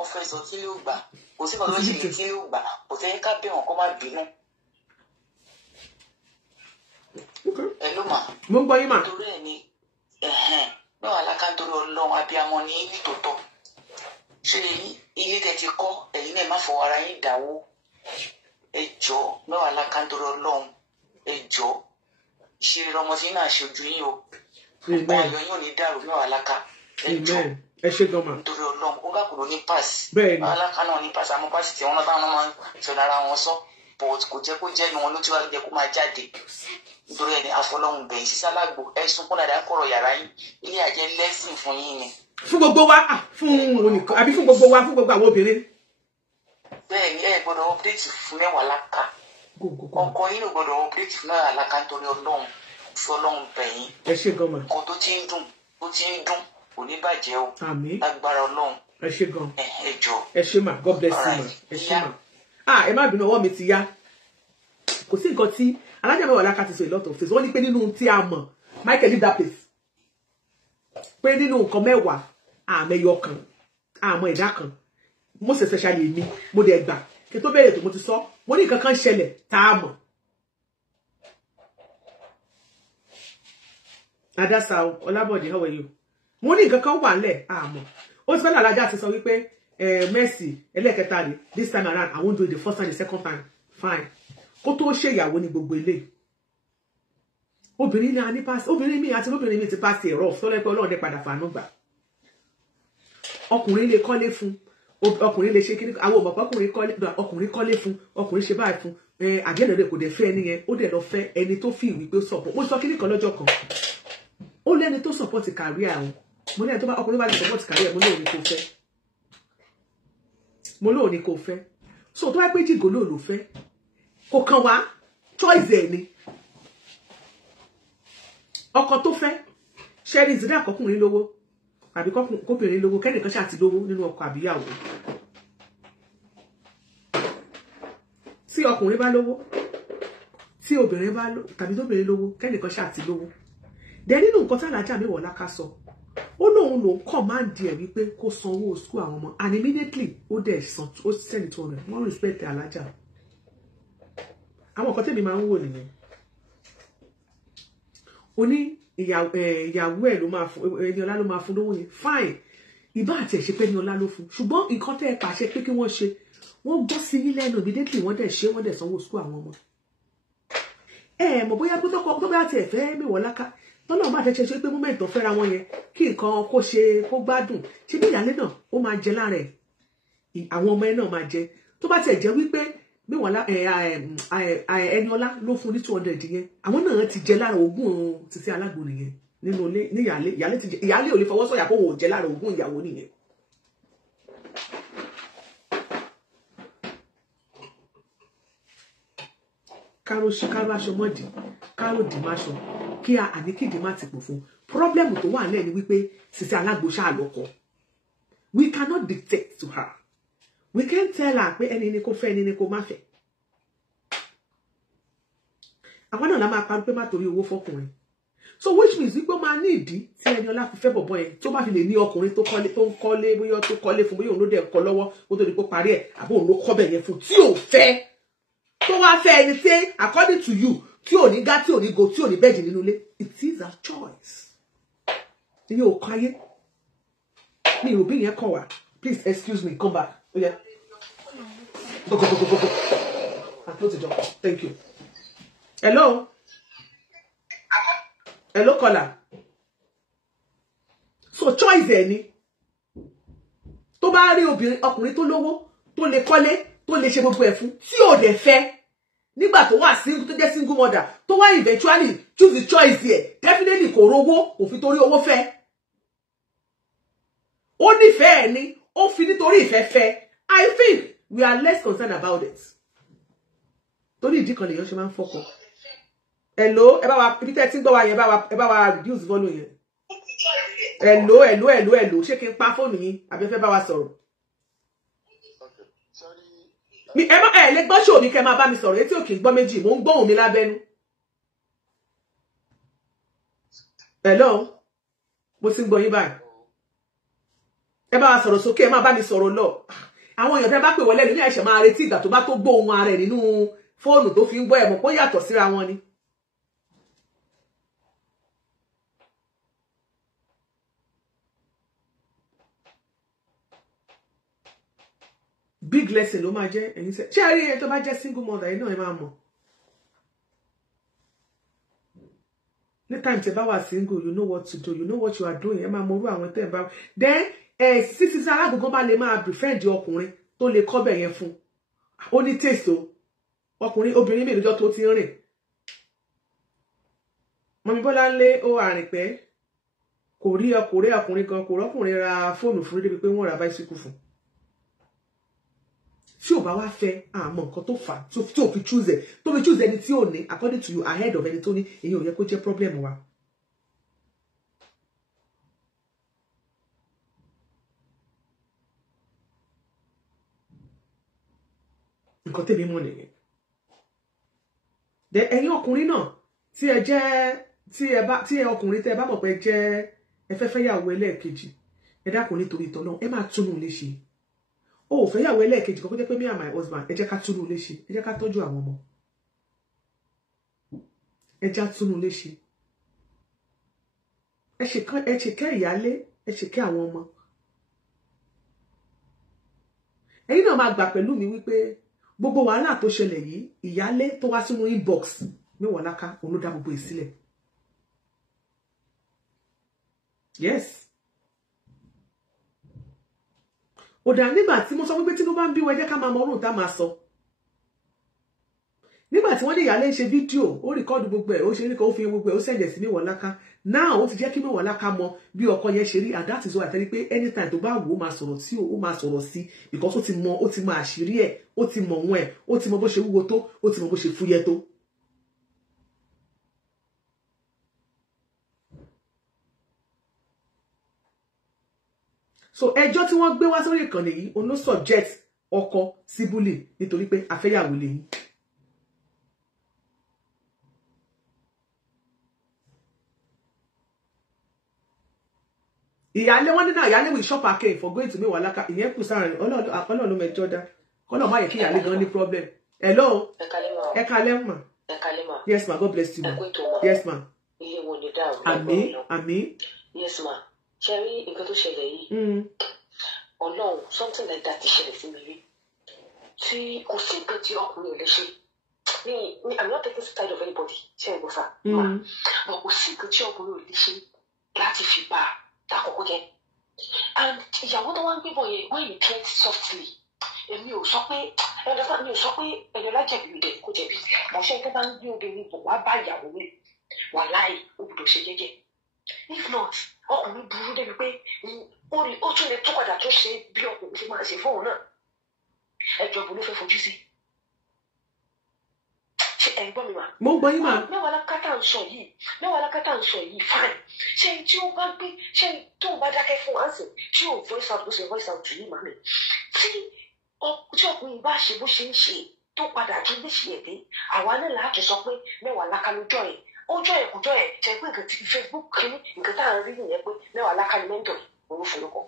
Kò sí kan tó ṣe lè kí ló gbà kò tẹ́ ká bẹ̀ wọ́n kó má bínú. Ẹ ló mà. Mo ń gbọ́ yín mà. Nítorí ẹ̀ ni Mewolaka nítorí Ọlọ́run abiyamọ ní nítòótọ́. Ṣé ilé tẹ́ ti kọ́ ẹ̀yin náà má fọwọ́ ara yín dáwó. Ẹ jọ̀ọ́ Mewolaka nítorí Ọlọ́run ẹ jọ̀ọ́ ṣe ọmọdé náà ṣe ojú yín o. Ọ̀pọ̀ ayọ̀ yín ò ní dàrú Mewolaka ẹ jọ̀ọ́. Ẹ ṣé gan ma. Nítorí Ọlọ́run ó gbàgbọ́ ní pass. Bẹ́ẹ̀ni. Mewolaka náà ní pass àmọ́ pass tí wọ́n náà táwọn máa ń fẹ́ lára wọn sọ but kò jẹ́ kó jẹ́ inú wọn ló ti wá jẹ́ kó máa jáde. Nítorí ẹni àfọlọ́hún bẹ̀yìn sí Salagbo ẹ sunkún dáadáa kọ̀rọ̀ yàrá yín ilé àjẹ́ lẹ́sìn fún yín ni fún gbogbo wa fún onìkan àbí fún gbogbo wa fún gbogbo àwọn obìnrin. bẹ́ẹ̀ ni ẹ gbọ́dọ̀ update fún mẹ́wàá láka ọkọ yín ló gbọ́dọ̀ update fún mẹ́wàá láka nítorí Ọlọ́run fún Ọlọ́run bẹ̀yìn. ẹ ṣé gan ma. nǹkan tó ti ń dùn kò ní bàjẹ́ o. àmín. lágbára Ọlọ́run. ẹ ṣé gan. ẹ jọ. ẹ ṣé ma, God bless you ma. ẹ ṣé ma. ẹ má bínú ọwọ́ mi ti yá. kò sí nǹkan tí alájà mẹ́wàá láka ti sọ a lot of things wọ́n ní pé nínú tí a mọ̀ Michael leave that place pé nínú nǹkan mẹ́wàá àmẹ́yọ kan àmọ́ ẹ̀dá kan most especially mi mo dẹ̀ gbà kí tó bẹ̀rẹ̀ tó mo ti sọ mo ní nǹkan kan ṣẹlẹ̀ tá a mọ̀. Adasa Ọlábọ̀dé, how are you? Mo ní nǹkan kan wà ńlẹ̀ àmọ́ ó ti fẹ́ làlájà ti sọ wípé Mercy ẹlẹ́kẹta rẹ̀ this time around I won't do it the first time the second time fine kó tó ṣe ìyàwó ní gbogbo eléyìí. Obìnrin ní a ní pass obìnrin mi àti obìnrin mi ti pass ẹ̀rọ sọ́lẹ́pẹ́ Ọlọ́run dẹ̀ padà fàánú gbà. Ọkùnrin lè kọ́lé fún ọkùnrin lè ṣe kíní àwọn ọmọ ọkùnrin kọ́lé fún ọkùnrin ṣe báyìí fún àgẹ́dẹ̀dẹ̀ kò dẹ̀ fẹ́ ẹni yẹn ó dẹ̀ lọ fẹ́ ẹni tó fi ìwé pé sọ̀pọ̀ mo sọ kíní kan lọ́jọ́ kan ó lẹ́ni tó support career àwọn mo lẹ́ni tó bá ọkùnrin bá lè support career mo lóò ní kò fẹ́ mo lóò ní kò fẹ́ so tó wá pé jìgò lóò ló fẹ́ kò kàn wá choice ẹ̀ ni ọkọ tó fẹ́ ṣẹ́rí ìzìdá àkọkùnrin lówó àbí kóbìnrin lówó kẹ́nìkan ṣáà ti lówó nínú ọkọ àbíyàwó tí ọkùnrin bá lówó tí obìnrin bá lówó tàbí tóbìnrin lówó kẹ́nìkan ṣáà ti lówó dẹ̀ nínú nǹkan tí alájà mi wọ̀ láká sọ ó lóun lòun command ẹ̀ wípé kó sanwó school àwọn ọmọ and immediately ó dẹ̀ san ó send to rẹ̀ wọ́n respect alájà àwọn nǹkan tẹ́mi máa ń wò nìyẹn ó ní ìyàwó ẹ̀ ló máa fún Ẹniọlá ló máa fún lówó yẹn fine ìbá àti ẹ̀ ṣe pé Ẹniọlá ló fún ṣùgbọ́n nǹkan tẹ́ ẹ pàṣẹ pé kí wọ́n ṣe wọ́n gbọ́ sí yín lẹ́nu immediately wọ́n dẹ̀ ṣe wọ́n dẹ̀ sanwó school àwọn ọmọ mọ̀ bóyá pé tó bá tiẹ̀ fẹ́ mẹ́wọ̀ọ́ láká tọ́lọ́ bá tẹ́ṣe ṣe pé moment tó fẹ́ra wọn yẹn kí nǹkan kó ṣe kó gbádùn ṣé bí ìyálé náà ó máa jẹ lára ẹ̀ àwọn ọmọ ẹ̀ náà máa jẹ tó bá tiẹ̀ jẹ́ wípé mẹ́wọ̀ọ́ Ẹniọlá ló fún ní 200 yẹn àwọn náà ti jẹ lára ogún títí alágbo nìyẹn nínú ilé ní ìyálé ò lè fọwọ́ sọ̀yà kó wò jẹ lára ogún ìyàwó nìyẹn. káró aṣọ mọ́dì káró dì máṣọ kí àníkìdí má ti pò fún problem tó wà nílẹ̀ ni wípé sísẹ alágbo ṣáà lọ́kọ we cannot dictate to her we can't tell her pé ẹni ni kò fẹ́ ẹni ni kò má fẹ́ àwọn náà la máa parí pé má torí owó fọkùnrin so which means wípé ó máa ní ìdí tí Ẹniọlá fi fẹ́ bọ̀bọ̀ yẹn tó bá fi lè ní ọkùnrin tó ń kọ́lé bóyá tó kọ́lé fún bóyá òun ló dẹ̀ kọ́ lọ́wọ́ ó tó di pé parí ẹ̀ àbó òun ló kọ́ bẹ̀ yẹn fún tí ò fẹ́ tó wá fẹ́ ẹni tí according to you tí ò ní gá tí ò ní go tí ò ní bẹ́ẹ̀dì nínú ilé it is a choice ní yóò kọ́ ayé ní ìròbí yẹn kàn wá please excuse me come back oh yeah go and close the door thank you hello caller so choice ẹ ni tó bá rí ọkùnrin tó lówó tó lè kọ́lé tó lè ṣe gbogbo ẹ̀ fún tí ò dẹ̀ fẹ́ nígbà tó wà single tó jẹ́ single mother tó wá eventually choose the choice there definitely kò rówó kò fi torí owó fẹ́ ó nífẹ̀ẹ́ ni ó fi nítorí ìfẹ́ fẹ́ I think we are less concerned about it torí ìdí kan lèèyàn ṣe máa ń fọkọ hello ẹ bá wa ibi tẹ́ tí ń gbọ́ wa yẹn ẹ bá wa reduce volume yẹn hello ṣé kí n pa fóònù yín àbí ẹ fẹ́ bá wa sọ̀rọ̀ ẹ lè gbọ́ ṣòó mi kẹ́ máa bá mi sọ̀rọ̀ etí òkè gbọ́ méjì mò ń gbóhùn mi lábẹ́nu hello mo ti ń gbọ́ yín báyìí ẹ bá wa sọ̀rọ̀ sókè ẹ máa bá mi sọ̀rọ̀ lọ àwọn èèyàn tẹ́ bá pè wọlé ní ẹ̀ṣẹ̀ máa retí ìgbà tó bá tó gbóhùn ara ẹ̀ nínú fóònù tó fi ń gbọ́ ẹ̀mọ̀ pé ó yàtọ̀ síra wọn ni. Big lesson ló máa jẹ́ ẹ̀yin ṣé ẹ rí ẹ tó bá jẹ́ single mother yìí náà ẹ máa mọ̀ ní time tẹ́ bá wà single you know what to do you know what you are doing ẹ máa mọ orú àwọn tẹ́ ẹ bá then sísí alágbègbè bá lè máa befriend ọkùnrin tó lè kọ́ bẹ̀ yẹn fún ó ní taste o ọkùnrin obìnrin mélòó tó ti ń rìn mọ̀mí Bọ́lá ń lé ó àrìn pẹ́ kò rí ọkùnrin kan kò rọ́kùnrin ra fóònù fún débi pé wọ́n ra bicycle fún tí ò bá wá fẹ́ àmọ́ nǹkan tó fà tí ò fi choose ẹni tí ò ní according to you ahead of ẹni tó ní èyí ò yẹ kó jẹ́ problem wa. nǹkan tẹ́mi mọ̀ nìyẹn. ẹ̀yin ọkùnrin náà tí ẹ ọkùnrin tẹ́ ẹ bá mọ̀ pé jẹ́ ẹ fẹ́ fẹ́yàwó ẹlẹ́ẹ̀kejì ẹ dákun nítorí ìtọ́ náà ẹ máa túnú ilé ṣe. O ò fẹ́yàwó ẹlẹ́ẹ̀kejì kan kó jẹ́ pé me and my husband ẹ jẹ́ ká túnú ilé ṣe ẹ jẹ́ ká tọ́jú àwọn ọmọ ẹ já túnú ilé ṣe ẹ ṣe kẹ́ ìyálé ẹ ṣe kẹ́ àwọn ọmọ. ẹ̀yin náà máa gbà pẹ̀lú mi wípé gbogbo wàhálà tó ṣẹlẹ̀ yìí ìyálé tó wá sínú inbox Mewolaka òun ló dá gbogbo ìsílẹ̀. Yes. Ó dá nígbà tí mo sọ wípé tí ló bá ń bí wa jẹ́ ká máa mọ orun tá máa sọ. Nígbà tí wọ́n ní ìyálé ń ṣe fídíò ó rìkọ́ọ̀dù gbogbo ẹ̀ ó ṣe nìkan ó fi gbogbo ẹ̀ ó sẹ̀jẹ̀ sí Mewolaka náà ó ti jẹ́ kí Mewolaka mọ bí ọkọ yẹn ṣe rí and that is why àtẹ́rí pé anytime tó bá wò ó máa sọ̀rọ̀ sí ó máa sọ̀rọ̀ sí because ó ti mọ àṣírí ẹ̀ ó ti mọ wọn ẹ̀ ó ti mọ bó ṣe wúwo tó ó ti mọ bó ṣe fúyẹ́ tó. So ẹjọ́ tí wọ́n gbé wá sórí ìkànnì yìí òun ló subject ọkọ sí bully nítorí pé afẹ́yàwó lẹ́yìn. ìyálé wọn nínú ìyálé we shop again for going to Mewolaka ìyẹn kù sáàrin Ọlọ́run ló mẹjọ dá kọ́nà má yẹ kí ìyálé gan ní problem. Hello ẹ kálẹ́ mà. Yes ma, God bless you ma. Yes ma. Àmín. Yes ma. Cherry, nǹkan tó ṣẹlẹ̀ yìí. Ọlọ́run something like that ṣẹlẹ̀ sí mi rí. Tí kò sí nǹkan tí ọkùnrin ò lè ṣe. I'm not taking side of anybody. Ṣé ẹ gbọ́ sá? Mo kò sí nǹkan tí ọkùnrin ò lè ṣe láti fi bá ta kókó jẹ. And ìyàwó tó wá ń gbébọn yẹn when you treat softly. Èmi ò sọ pé mi ò sọ pé ẹ̀yọ́ lájẹ̀bi rẹ̀ kó jẹ̀bi. Mo ṣe nǹkan bá ń gbé obìnrin bọ̀ wá bá ìyàwó rẹ̀. Wàláì ó gbọ́dọ̀ ṣe jẹ́jẹ́. If not, ọkùnrin burú débi pé ó tún lè tó padà tó ṣe bí ọkùnrin ṣe máa ṣe fóun náà. Ẹjọ́ bó ló fẹ́ fojú sí. Ṣé ẹ̀ ń gbọ́ mi mà? Mo gbọ́ yín mà. Mewolaka tá à ń sọ yìí fine. Ṣé tí ó bá gbé ṣé tó bá dákẹ́ fún wa ń sìn tí ò voice out bó ṣe voice out yìí màmí. Tí ọkùnrin bá ṣe bó ṣe ń ṣe tó padà tún bí ṣe èdè àwa náà láti sọ pé Mewolaka lójọ́ yẹn. Ọjọ́ ẹ̀kújọ́ ẹ̀ ṣe pé nǹkan tí Facebook kìíní nǹkan tá à ń rí nìyẹn pé Mewolaka ni mẹ́ńtọ̀ òun forúkọ.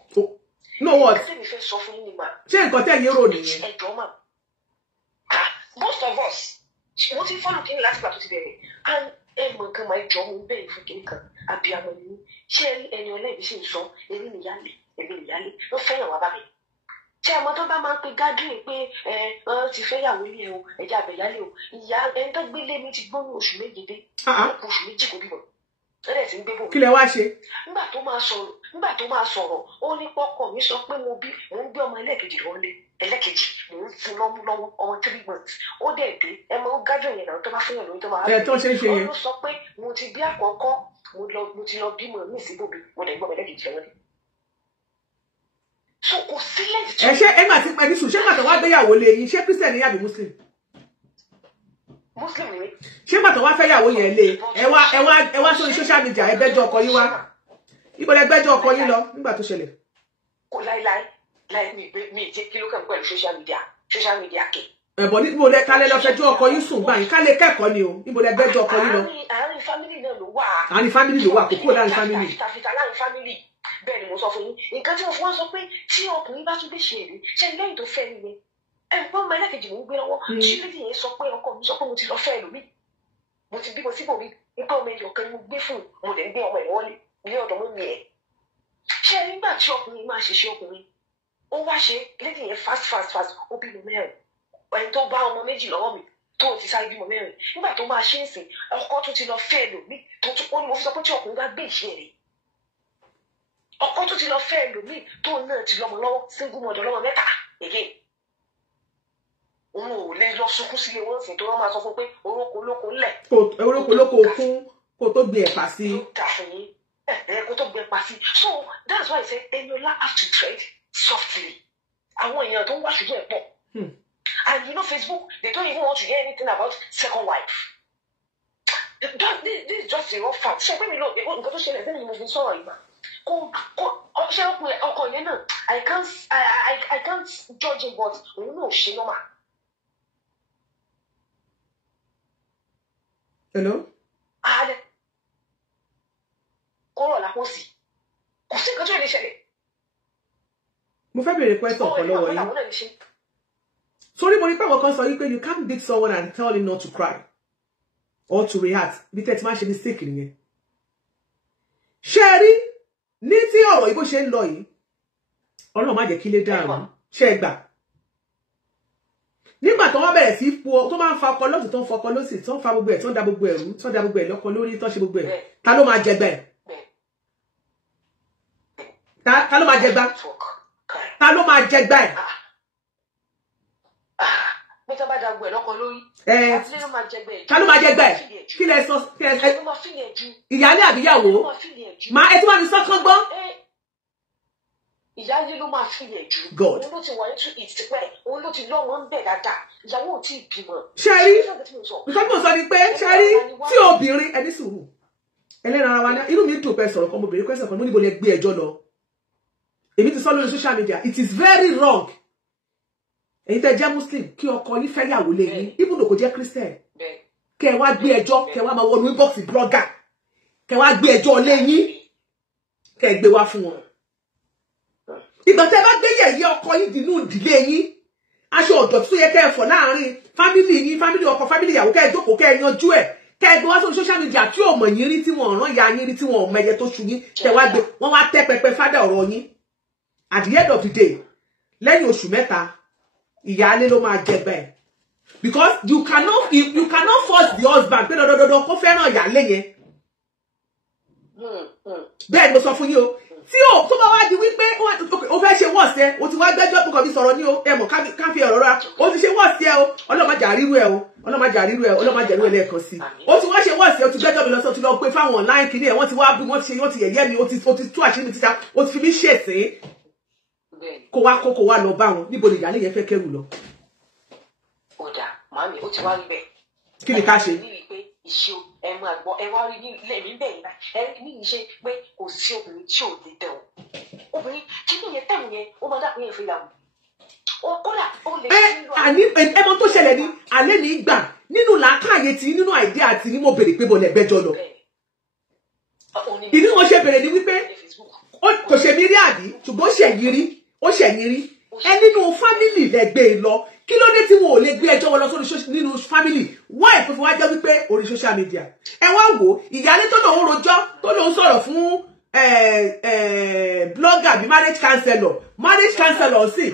No what? Ṣé mi fẹ́ sọ fún yín ni mà? Ṣé nǹkan tẹ́ yín rò nìyẹn? Ẹ̀jọ̀ mà. Most of us wọ́n ti fọ́lù kìíní láti gbà tó ti bẹ̀rẹ̀ and mọ̀ nǹkan máa jọ mú bẹ́ẹ̀ fún kìíní kan abiyamọ ni ṣé ẹni ọlẹ́bi sì ń sọ èmi nìyálé ló fẹ́ràn wá bá mi. Ṣé ọmọ tó bá máa ń pe gádùn pé ti fẹ́ yàwó ilé o ẹja àbẹ̀yálé o ìyá ẹni tó gbélé mi ti gbóyún oṣù méje dé oṣù méjì kò bímọ ẹ̀rẹ̀ ti ń gbé bò. Kí lẹ wá ṣe? Nígbà tó máa sọ̀rọ̀ ó ní pọ́kọ mi sọ pé mo ń gbé ọmọ ẹlẹ́ẹ̀kejì lọ́lé ẹlẹ́ẹ̀kejì mò ń fún lọ́wọ́ ọmọ 3 months ó dẹ̀ dé ẹ mọ gádùn yẹn náà tó bá fún yàn lóyún tó máa ẹ tó ṣe é ṣe yẹn. ó sọ pé mo ti bí àkọ́kọ́ mo ti lọ bímọ ní ìsìnkú mo dẹ̀ gbọ́ ọmọ ẹlẹ́ẹ̀kejì lọ́wọ́ so kò sílẹ̀ tí. Ẹ ṣe ẹ máa ti pẹ́ ní sùn ṣé màtọ̀ wá gbéyàwó lé yín ṣé Christian ni àbí Muslim? Muslim ni. Ṣé màtọ̀ wá fẹ́yàwó yẹn lé ẹ wá sórí social media ẹ gbẹ́jọ́ ọkọ yín wá ibo lẹ gbẹ́jọ́ ọkọ yín lọ nígbà tó ṣẹlẹ̀. Kò láíláí mi ì jẹ́ kí ló kàn pẹ̀lú social media kẹ̀. Ẹ̀bọ̀ níbo lẹ kálẹ̀ lọ fẹjọ́ ọkọ yín sùn gbà yín kálẹ̀ kẹ́kọ̀ọ́ ni o níbo lẹ gbẹ́jọ́ ọkọ yín lọ. Àárín family náà ló wà. Àárín family ló wà kò kúrò láàrin family. Fìtàfìtà láàrin family. Bẹ́ẹ̀ ni mo sọ fún yín nǹkan tí mo fún wọn sọ pé tí ọkùnrin bá tún gbé ṣe èrè ṣe lẹ́yìn tó fẹ́ nìyẹn ẹ̀gbọ́n ọmọ ẹlẹ́kejì mò ń gbé lọ́wọ́ tí lédi yẹn sọ pé ọkọ mi sọ pé mo ti lọ fẹ́ ẹlòmíì mo ti bímọ síbò mi nípa ọmọ ẹyọ kan ni mo gbé fún mo lè gbé ọmọ ẹ̀ wọlé ní ọ̀dọ̀ mọ́ mi ẹ̀ ṣé nígbà tí ọkùnrin máa ṣe ọkùnrin ó wá ṣe lédi yẹn fast ó bímọ mẹ́rin ẹni tó bá ọmọ méjì lọ́wọ́ mi tó ti sáré bímọ mẹ́rin nígbà tó máa ṣe ń sìn ọkọ tó ti lọ fẹ́ ẹlòmíì tó tún ó ní mo fi sọ pé tí ọkùnrin bá gbé ìṣe rẹ̀ ọkọ tó ti lọ fẹ́ ẹlòmíì tó náà ti lọ́mọ lọ́wọ́ single mother lọ́mọ 3 again òun ò lè lọ sunkún sílé wọn sì tó wọn máa sọ fún pé orókò lóko lẹ̀. orókò lóko kún kó tó gbé ẹ̀pà sí. ló dà fún yín So that's why I say Eniola have to tread softly. Àwọn èèyàn tó ń wá ṣùgbọ́n ẹ̀ pọ̀. And you know Facebook, they don't even want to hear anything about second wife. This is just a raw fact. Ṣé pé mi lọ nǹkan tó ṣẹlẹ̀ sẹ́ni mo fi sọ̀rọ̀ yìí mà? Ṣé ó pe ọkọ yẹn náà? I can't judge it, but òun náà ò ṣe normal. Hello? Kọ́rọ̀ lápò sí. Kò sí nǹkan tó lè ṣẹlẹ̀. Mo fẹ́ bèrè question kan lọ́wọ́ yín. Sorry, mo rí pé àwọn kan sọ yìí pé you can't beat someone and tell him not to cry or to react. Bí tẹ́ ti máa ṣe mistake nìyẹn. Ṣé ẹ rí ní tí ọ̀rọ̀ yìí bó ṣe ń lọ yìí? Ọlọ́run má jẹ́ kí lè dáhùn. Ṣé ẹ gbà? Nígbà tó wá bẹ̀rẹ̀ sí po tó máa ń fa ọkọ lọ́sì tó ń fọkọ lọ́sì tó ń fa gbogbo ẹ̀ tó ń da gbogbo ẹ̀rú tó ń da gbogbo ẹ̀ lọ́kọ lórí tó ń ṣe gbogbo ẹ̀. Ta ló máa jẹgbẹ́? Ta ló máa jẹgbá? Ta ló máa jẹgbá ẹ̀? Mẹ́ta bá da gbogbo ẹ̀ lọ́kọ lórí. Ta ló máa jẹgbá ẹ̀? Kí lẹ sọ? Ìyálé àbíyàwó? Máa ẹ tí wọ́n ti sọ́kàn gbọ́? Ìyáálé ló máa fi yẹ̀ jù. God. Òun ló ti wà into it tipẹ́. Òun ló ti lọ́mọ ń bẹ̀ dáadáa. Ìyàwó ò tí ì bímọ. Ṣẹ́rí, nǹkan tí mo sọ ni pé ṣẹ́rí tí obìnrin ẹni sùúrù. Ẹlẹ́ran ara wa ní inú mi dùn pé sọ̀rọ̀ kan mo bèrè question kan mo níbo lẹ gbé ẹjọ́ lọ. Èmi ti sọ lórí social media. It is very wrong. Ẹ̀yin tẹ́ jẹ́ Muslim kí ọkọ yín fẹ́ yàwó lé yín. Even though kò jẹ́ Christian. Kẹ́ wá gbé ẹjọ́, kẹ́ wá máa wọnú inbox blogger. Kẹ́ wá gbé ẹjọ́ lé yín. Kẹ́ gbé wá fún wọn. Ìgbà tẹ́ bá gbé yẹ̀yẹ́ ọkọ yín dínú ìdílé yín aṣọ ọ̀dọ̀ tó yẹ kẹ́ ẹ fọ̀ láàrin fámílì yín fámílì ọkọ fámílì ìyàwó kẹ́ ẹ jókòó kẹ́ ẹ yanjú ẹ̀ kẹ́ ẹ gbé wá sórí social media tí ò mọ̀ yín rí tí wọ́n rán ya yín rí tí wọ́n ò mẹyẹ tó ṣu yín kẹ́ wá gbé wọ́n wá tẹ́ pẹpẹ fádà ọ̀rọ̀ yín at the end of the day lẹ́yìn oṣù mẹ́ta ìyáálé ló máa jẹ bẹ́ẹ̀ because you cannot force the husband pé dandandandan kó fẹ́ràn ìyáálé yẹn bẹ́ẹ̀ ni mo sọ fún yín o tí o tó bá wá di wípé o fẹ́ ṣe wọ́ọ̀sẹ̀ o ti wá gbẹ́jọ́ tó kàn fi sọ̀rọ̀ ní o ẹ mọ̀ ká fi ọ̀rọ̀ ra o ti ṣe wọ́ọ̀sẹ̀ o ọlọ́mọdé àrírú ẹ o ọlọ́mọdé àrírú ẹ ọlọ́mọdé àrírú ẹ lẹ́ẹ̀kan sí o ti wá ṣe wọ́ọ̀sẹ̀ o ti gbẹ́jọ́ mi lọ sí o ti lọ pé fáwọn online kìíní ẹ̀ wọ́n ti wá bí wọ́n ti yẹ̀yẹ́ mi o ti tú àṣírí mi títa o ti fi mí ṣèṣin kó wá lọ bá wọn níbo ni ìyáálé yẹn fẹ́ kẹ́rù lọ. Ọ̀dà màmí ó ti wá rí bẹ́ẹ̀. Kí ni ká ṣe? Ìṣe ẹ máa gbọ́ ẹ wá rí ní ilé mi bẹ́ẹ̀ náà ẹ ní ìṣe pé kò sí obìnrin tí ò lè tẹ̀ o obìnrin tí kò yẹ tẹ̀wọ̀n yẹn ó máa dàpọ̀ yẹn fi yàwó o kódà ó lè. ẹ mọ tó ṣẹlẹ̀ ní alẹ́ ní gbà nínú làákàyè tí nínú àìdí àti ní mo bèrè pé bọ́lẹ̀ ẹgbẹ́jọ́ lọ. ìdí mo ṣe bèrè ni wípé kò ṣe mí rí àbí ṣùgbọ́n ó ṣẹ̀yìn rí ẹ nínú fámìlì lẹ́gbẹ̀ẹ́ lọ kí ló dé tí wọn ò lè gbé ẹjọ́ wọn lọ sórí nínú family why tó fi wá jẹ́ wípé orí social media ẹ wá wò ìyálé tó lòun rojọ́ tó lòun sọ̀rọ̀ fún blogger bí marriage counselor sí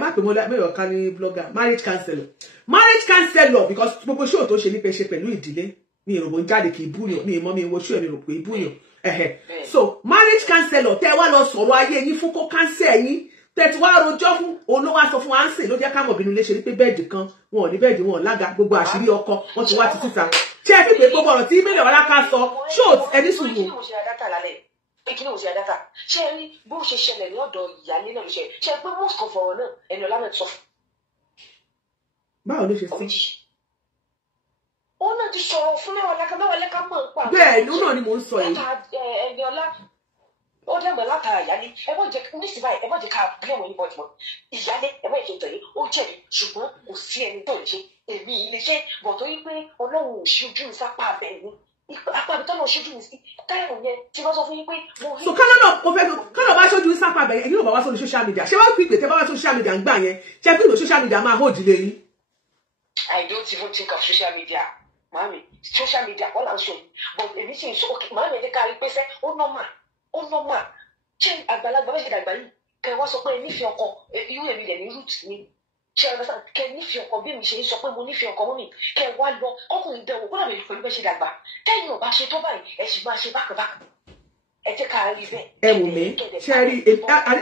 má pè mọ́ mẹ́rọ̀ ká ní blogger marriage counselor because gbogbo show tó ṣe nípa ṣe pẹ̀lú ìdílé ní ìròbó ń jáde kì í búyàn ní ìmọ̀ mi wo show mi rò pé búyàn so marriage counselor tẹ́ wá lọ sọ̀rọ̀ ayé yín fún kó cancel yín tẹ̀tí wá rojọ́ fún olówó aṣọ fún ánsìn ló jẹ́ kámọ̀ bínú lè ṣe ní pé bẹ́ẹ̀dì kan wọn ò ní bẹ́ẹ̀dì wọn lága gbogbo àṣírí ọkọ wọn ti wá ti síta ṣé ẹ fi pé gbogbo ọ̀rọ̀ tí mílíọ̀nù ọláká sọ ṣó ẹni sùn wò. kí ni mo ṣe àdáta ṣé ẹ rí bó ṣe ṣẹlẹ̀ ní ọ̀dọ̀ ìyáálé náà ló ṣe ṣe pé most of ọ̀rọ̀ náà ẹni ọlá náà sọ fún. báwo ló ṣe sí. ó náà ti sọ̀rọ̀ fún mẹ́wàá lẹ́ka mọ̀ ń pa. bẹ́ẹ̀ ni ó náà ni mò ń sọ yìí. ẹni ọlá ó dẹ́gbẹ̀ẹ́ látara ìyálé ẹ má jẹ́ nísìnyí báyìí ẹ má jẹ́ ká blame anybody mọ́ ìyálé ẹ má jẹ́ tẹ̀lé ó jẹ̀bi ṣùgbọ́n kò sí ẹni tó ń ṣe èmi ilé iṣẹ́ bọ̀ tó yí pé ọlọ́run ò ṣe ojú mi sápá abẹ́ mi apá mi tọ́nà ṣojú mi sí táyọ̀ yẹn tí wọ́n sọ fún yín pé mo rí. so kánà bá ṣojú sápá abẹ́ ẹ̀yin ò bá wá sórí social media ṣé wàá fi ìpè tẹ́ bá wá sórí social media ń gbà yẹn ṣé pé ìlò social media máa hold ilé yín. I don't even think of social media màámi social media wọ́n là ń sọ but èmi sì ń sọ màámi ẹ̀jẹ̀ ká rí pé sẹ́ ó normal ṣé àgbàlagbà méjì dàgbà yìí kẹ wá sọ pé nífẹ̀ẹ́ ọkọ irú èmi rẹ̀ ní root ni ṣé ọ̀dọ́sà kẹ nífẹ̀ẹ́ ọkọ bí mi ṣe ń sọ pé mo nífẹ̀ẹ́ ọkọ mọ́ mi kẹ wá lọ ọkùnrin dẹ̀wò kó dàbí pẹ̀lú bẹ́ẹ̀ ṣe dàgbà tẹ́yìn ọba ṣe tó báyìí ẹ sì máa ṣe bákàbákà ẹ jẹ́ ká rí bẹ́ẹ̀. ẹ wò mí ṣe rí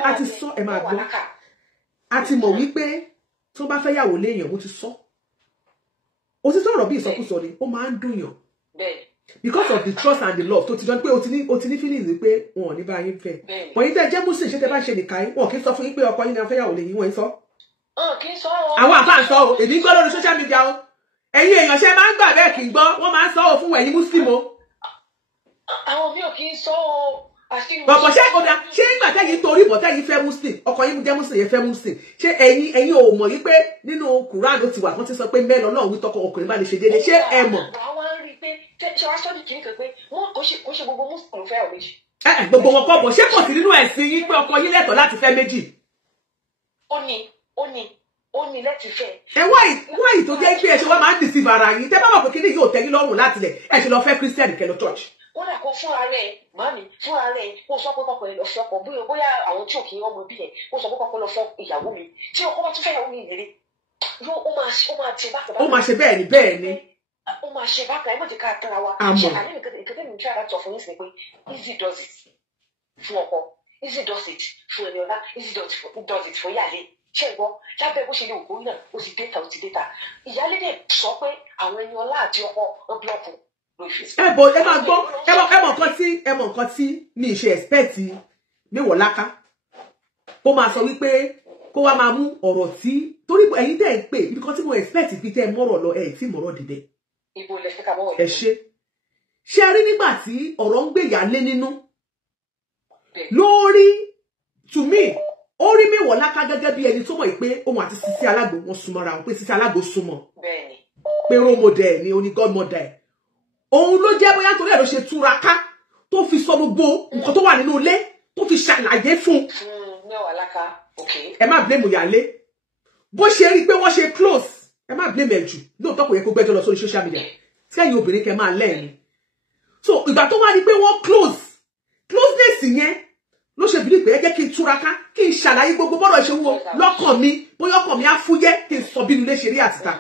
a ti sọ ẹ máa gbọ́ a ti mọ̀ wípé tó bá fẹ́ yàwó léèyàn mo ti sọ òtítọ́ ọ̀rọ̀ bí ìsọkúsọ ni ó máa ń dùn yàn because of the trust and the love tó ti dán pé o ti ní feelings pé wọn ò ní bá yín fẹ́ wọ́n yín tẹ́ jẹ́ muslim ṣé tẹ́ bá ṣe nìkan wọn kì í sọ fún yín pé ọkọ yín ni afẹ́yàwó lè yín wọ́n sọ. àwọn àfáà ń sọ o èmi ń gbọ́ lórí social media o ẹ̀yin èèyàn ṣe máa ń gbà bẹ́ẹ̀ kì í gbọ́ wọ́n máa ń sọ o fún ẹ̀yin muslim o. àwọn mi ò kì í sọ o. bọ̀bọ̀ ṣé nígbà tẹ́yìn torí bọ̀ tẹ́yìn fẹ́ muslim ọkọ yín jẹ́ muslim yẹn fẹ́ muslim ṣé ẹ̀yin ò mọ̀ yí pé nínú Quran ó ti wà kán ti sọ pé mẹ́lọ náà wí tọkọ ọkùnrin bá lè ṣe déédéé ṣé ẹ mọ̀. àwọn á rí i pé ṣé wàá sọ́dún kìíní kan pé wọ́n kò ṣe gbogbo muslim fẹ́ ọ̀ méjì. gbogbo wọn kọ́ bọ̀ ṣé kò sí nínú ẹ̀sìn yín pé ọkọ yín lẹ́tọ̀ọ́ láti fẹ́ méjì. ó ní láti fẹ́. ẹ wáyì tó jẹ́ pé ẹ ṣe wá máa ń dìsí bara yín tẹ́ bá mọ̀ pé kíní yóò tẹ́ yín lọ́rùn láti lẹ̀ ẹ ṣe lọ fẹ́ Christian kẹ́ lọ church. kódà kó fúnra rẹ̀ màmí fúnra rẹ̀ kó sọ pé kọ́kọ́ ẹ lọ fẹ́ ọkọ bóyá àwọn tí ò kí ọmọ bí ẹ kó sọ pé kọ́kọ́ lọ fẹ́ ìyàwó mi tí ọkọ bá tún fẹ́ ìyàwó mi ìlérí ó máa ṣe bákan. ó máa ṣe bẹ́ẹ̀ ni bẹ́ẹ̀ ni. ó máa ṣe bákan ẹ má jẹ́ ká tẹ́ra wa. ṣe àlẹ́ nìkan mi try láti sọ fún yín sí pé easy does it fún ọkọ easy does it fún ẹni ọlá easy does it fún ìyáálé ṣé ẹ gbọ́ lábẹ́ bó ṣe lè òkú náà ó ti déta ìyáálé dẹ̀ sọ pé àwọn ẹni ọlá àti ọkọ ọ búlọ̀kù. ẹ máa gbọ́ ẹ mọ̀ nǹkan tí mi ṣe expect Mewolaka kó máa sọ wípé kó wá máa mú ọ̀rọ̀ tí torí ẹ̀yin tẹ́ ń pè ibi kan tí mo expect bí tẹ́ mọ́rọ̀ lọ ẹ̀ tí mọ́rọ̀ dìde. ibo lẹ fẹ́ ká mọ́rọ̀ ẹ ṣe rí nígbà tí ọ̀rọ̀ ń gbé ìyálé nínú lórí to me ó rí Mewolaka gẹ́gẹ́ bí ẹni tó mọ̀ pé òun àti Sisi Alagbo wọn súnmọ́ra wọn pé Sisi Alagbo súnmọ́ pé role model ni oní godmother òun ló jẹ́ bóyá torí ẹ̀ ló ṣe túraká tó fi sọ gbogbo nǹkan tó wà nínú ilé tó fi ṣàlàyé fún Mewolaka ẹ má blame ìyálé bó ṣe rí pé wọ́n ṣe close ẹ má blame ẹ̀ jù lóòótọ́ kò yẹ kó gbẹ́jọ́ lọ sórí social media tí ẹ̀yin obìnrin kẹ máa lẹ́ẹ̀ni so ìgbà tó wá rí pé wọ́n closeness yẹn ló ṣe bìlí pé ẹ jẹ́ kí n túraká kí n ṣàlàyé gbogbo bọ́rọ̀ ṣe wo lọ́kàn mi bóyá ọkàn mi á fúyẹ́ kí n sọ bínú lé ṣe rí àtìta.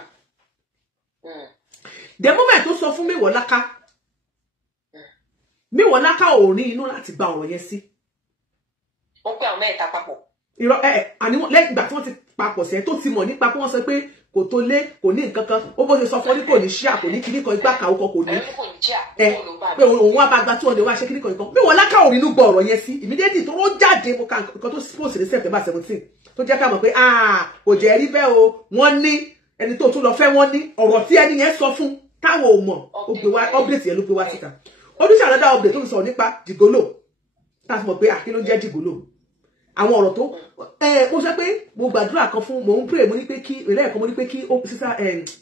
The moment tó sọ fún Mewolaka ò rí inú láti gba ọ̀rọ̀ yẹn sí. ó pé àwọn mẹ́ta papọ̀. irọ́ àníwọ̀n lẹ́yìn ìgbà tí wọ́n ti papọ̀ sẹ́ tó ti mọ̀ nípa pé wọ́n sọ pé kò tó lé kò ní nǹkan kan ó bó ṣe sọ fún ní kò ní ṣíà kò ní kíní kan igbá kan kò ní. pé òun wá bá gba tí wọ́n lè wá ṣe kíní kan nǹkan Mewolaka ò rí inú gbọ́ ọ̀rọ̀ yẹn sí immediately tó ó jáde mo ka nǹkan tó post ní September 17 tó jẹ́ ká mọ̀ pé kò jẹ́ rí bẹ́ẹ̀ o wọ́n ní ẹni tó tún lọ fẹ́ wọ́n ní ọ̀rọ̀ tí ẹni yẹn sọ fún táwọn ò mọ̀ ó gbé wá update yẹn ló gbé wá síta oníṣẹ́ àlọ́dá update tó ń sọ nípa jìgólò láti mọ̀ pé kí ló jẹ́ jìgólò àwọn ọ̀rọ̀ tó mo sọ pé mo gbàdúrà kan fún mo ń pray mo ní pé kí ìrẹ́ ẹ̀kan mo ní pé kí sísá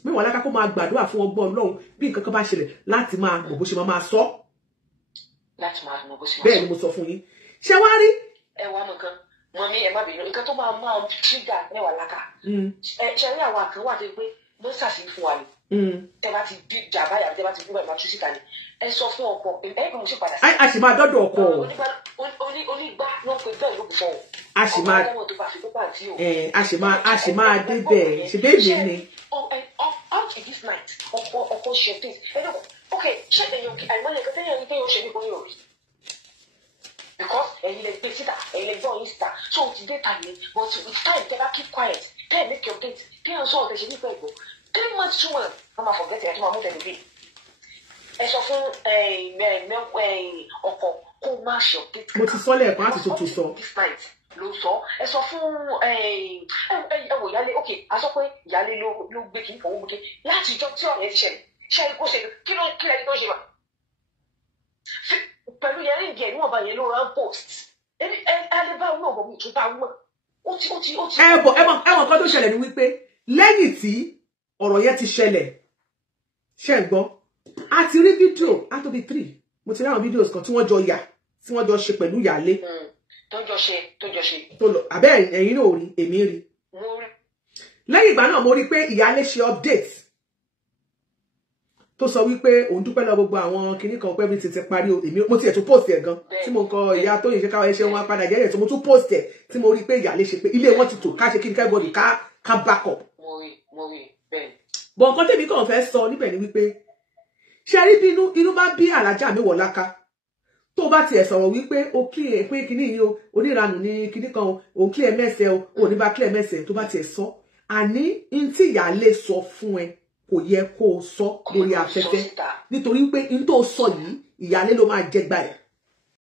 Mewolaka kó máa gbàdúrà fún ọgbọ́n Ọlọ́run bí nǹkan kan bá ṣẹlẹ̀ láti máa mọ̀ bó ṣe máa sọ bẹ́ẹ̀ ni mo sọ fún yín ṣé wá rí. ẹ wá nǹkan mọ mi ẹ má bínú nǹkan tó máa trigger Mewolaka ṣe rí àwọn àkànwà tó pé mo ṣàṣìyí fún wa ni tẹ bá ti bí jà báyà tẹ bá ti bí báyà máa tú síta ni ẹ sọ fún ọkọ ẹ bí mo ṣe padà sí. a sì máa dọ́dọ̀ ọkọ onígbà ló ń pe bẹ́ẹ̀ ló bù fọ́ ọ. a sì máa débẹ̀ ṣe bẹ́ẹ̀ mi ni. up to this night ọkọ ṣe things ok ṣé ẹ̀yin àìmọye kẹtẹ yẹn ni kéèyàn ṣe bí kò ní òbí because ẹ̀yin lè gbé síta ẹ̀yin lè gbọ́ yín síta so ti dé ta ni but with time tẹ bá keep quiet tẹ make your date kéèyàn sọ ọ̀tẹ̀ ṣe nípa ẹ̀gbọ́n 3 months 2 months wọ́n máa forget ẹ̀ tó máa mú tẹ̀lé bí ẹ sọ fún ọkọ kó má ṣe update. mo ti sọ lẹ́ẹ̀kan láti tuntun sọ. this night ló sọ ẹ sọ fún ẹ wò ìyálé ok a sọ pé ìyálé ló gbé kí n fọwọ́ gbé láti ìjọ tí ọ̀rẹ́ ti ṣẹlẹ̀ ṣe é kó ṣe kí ẹni tó ṣe wà pẹ̀lú yẹn ní ìgẹ̀ níwọ̀nba yẹn ló ra post ẹ bá wọn bọ̀ mi tó bá wọn ó ti. ẹ mọ̀ kan tó ṣẹlẹ̀ ni wípé lẹ́yìn tí ọ̀rọ̀ yẹn ti ṣẹlẹ̀ ṣe ń gbọ́ a ti rí fídíò á tó bí 3 mo ti rí àwọn fídíò kan tí wọ́n jọ yà tí wọ́n jọ ṣe pẹ̀lú ìyálé tó jọ ṣe tó lọ àbẹ́ ẹ̀yin náà rí èmi rí lẹ́yìn ìgbà náà mo rí pé ìyálé ṣe update tó sọ wípé òun dúpẹ́ lọ gbogbo àwọn kinní kan pé bí ti parí èmi mo tiẹ̀ tún post ẹ̀ gan tí mo ń kọ ìyá tó yìí ṣe káwọn ẹṣẹ́ wọn padà jẹ́ ẹ̀ tó mo tún post ẹ̀ tí mo rí pé ìyálé ṣe pé ilé wọn ti tò ká ṣe kí ní kẹ́bọ̀dì ká back up. bọ̀ nǹkan tèmi kàn fẹ́ sọ níbẹ̀ ni wípé ṣe rí bí inú bá bí Alájà Mewolaka tó bá tiẹ̀ sọ̀rọ̀ wípé o clear pé kinní yìí o oníranù ní kinní kan o clear mẹ́sẹ̀ o ní bá clear mẹ́sẹ̀ tó bá tiẹ̀ sọ àní n tí ìyálé sọ fún ẹ kò yẹ kó sọ lórí afẹ́fẹ́ nítorí pé n tó sọ yìí ìyálé ló máa jẹgbà ẹ̀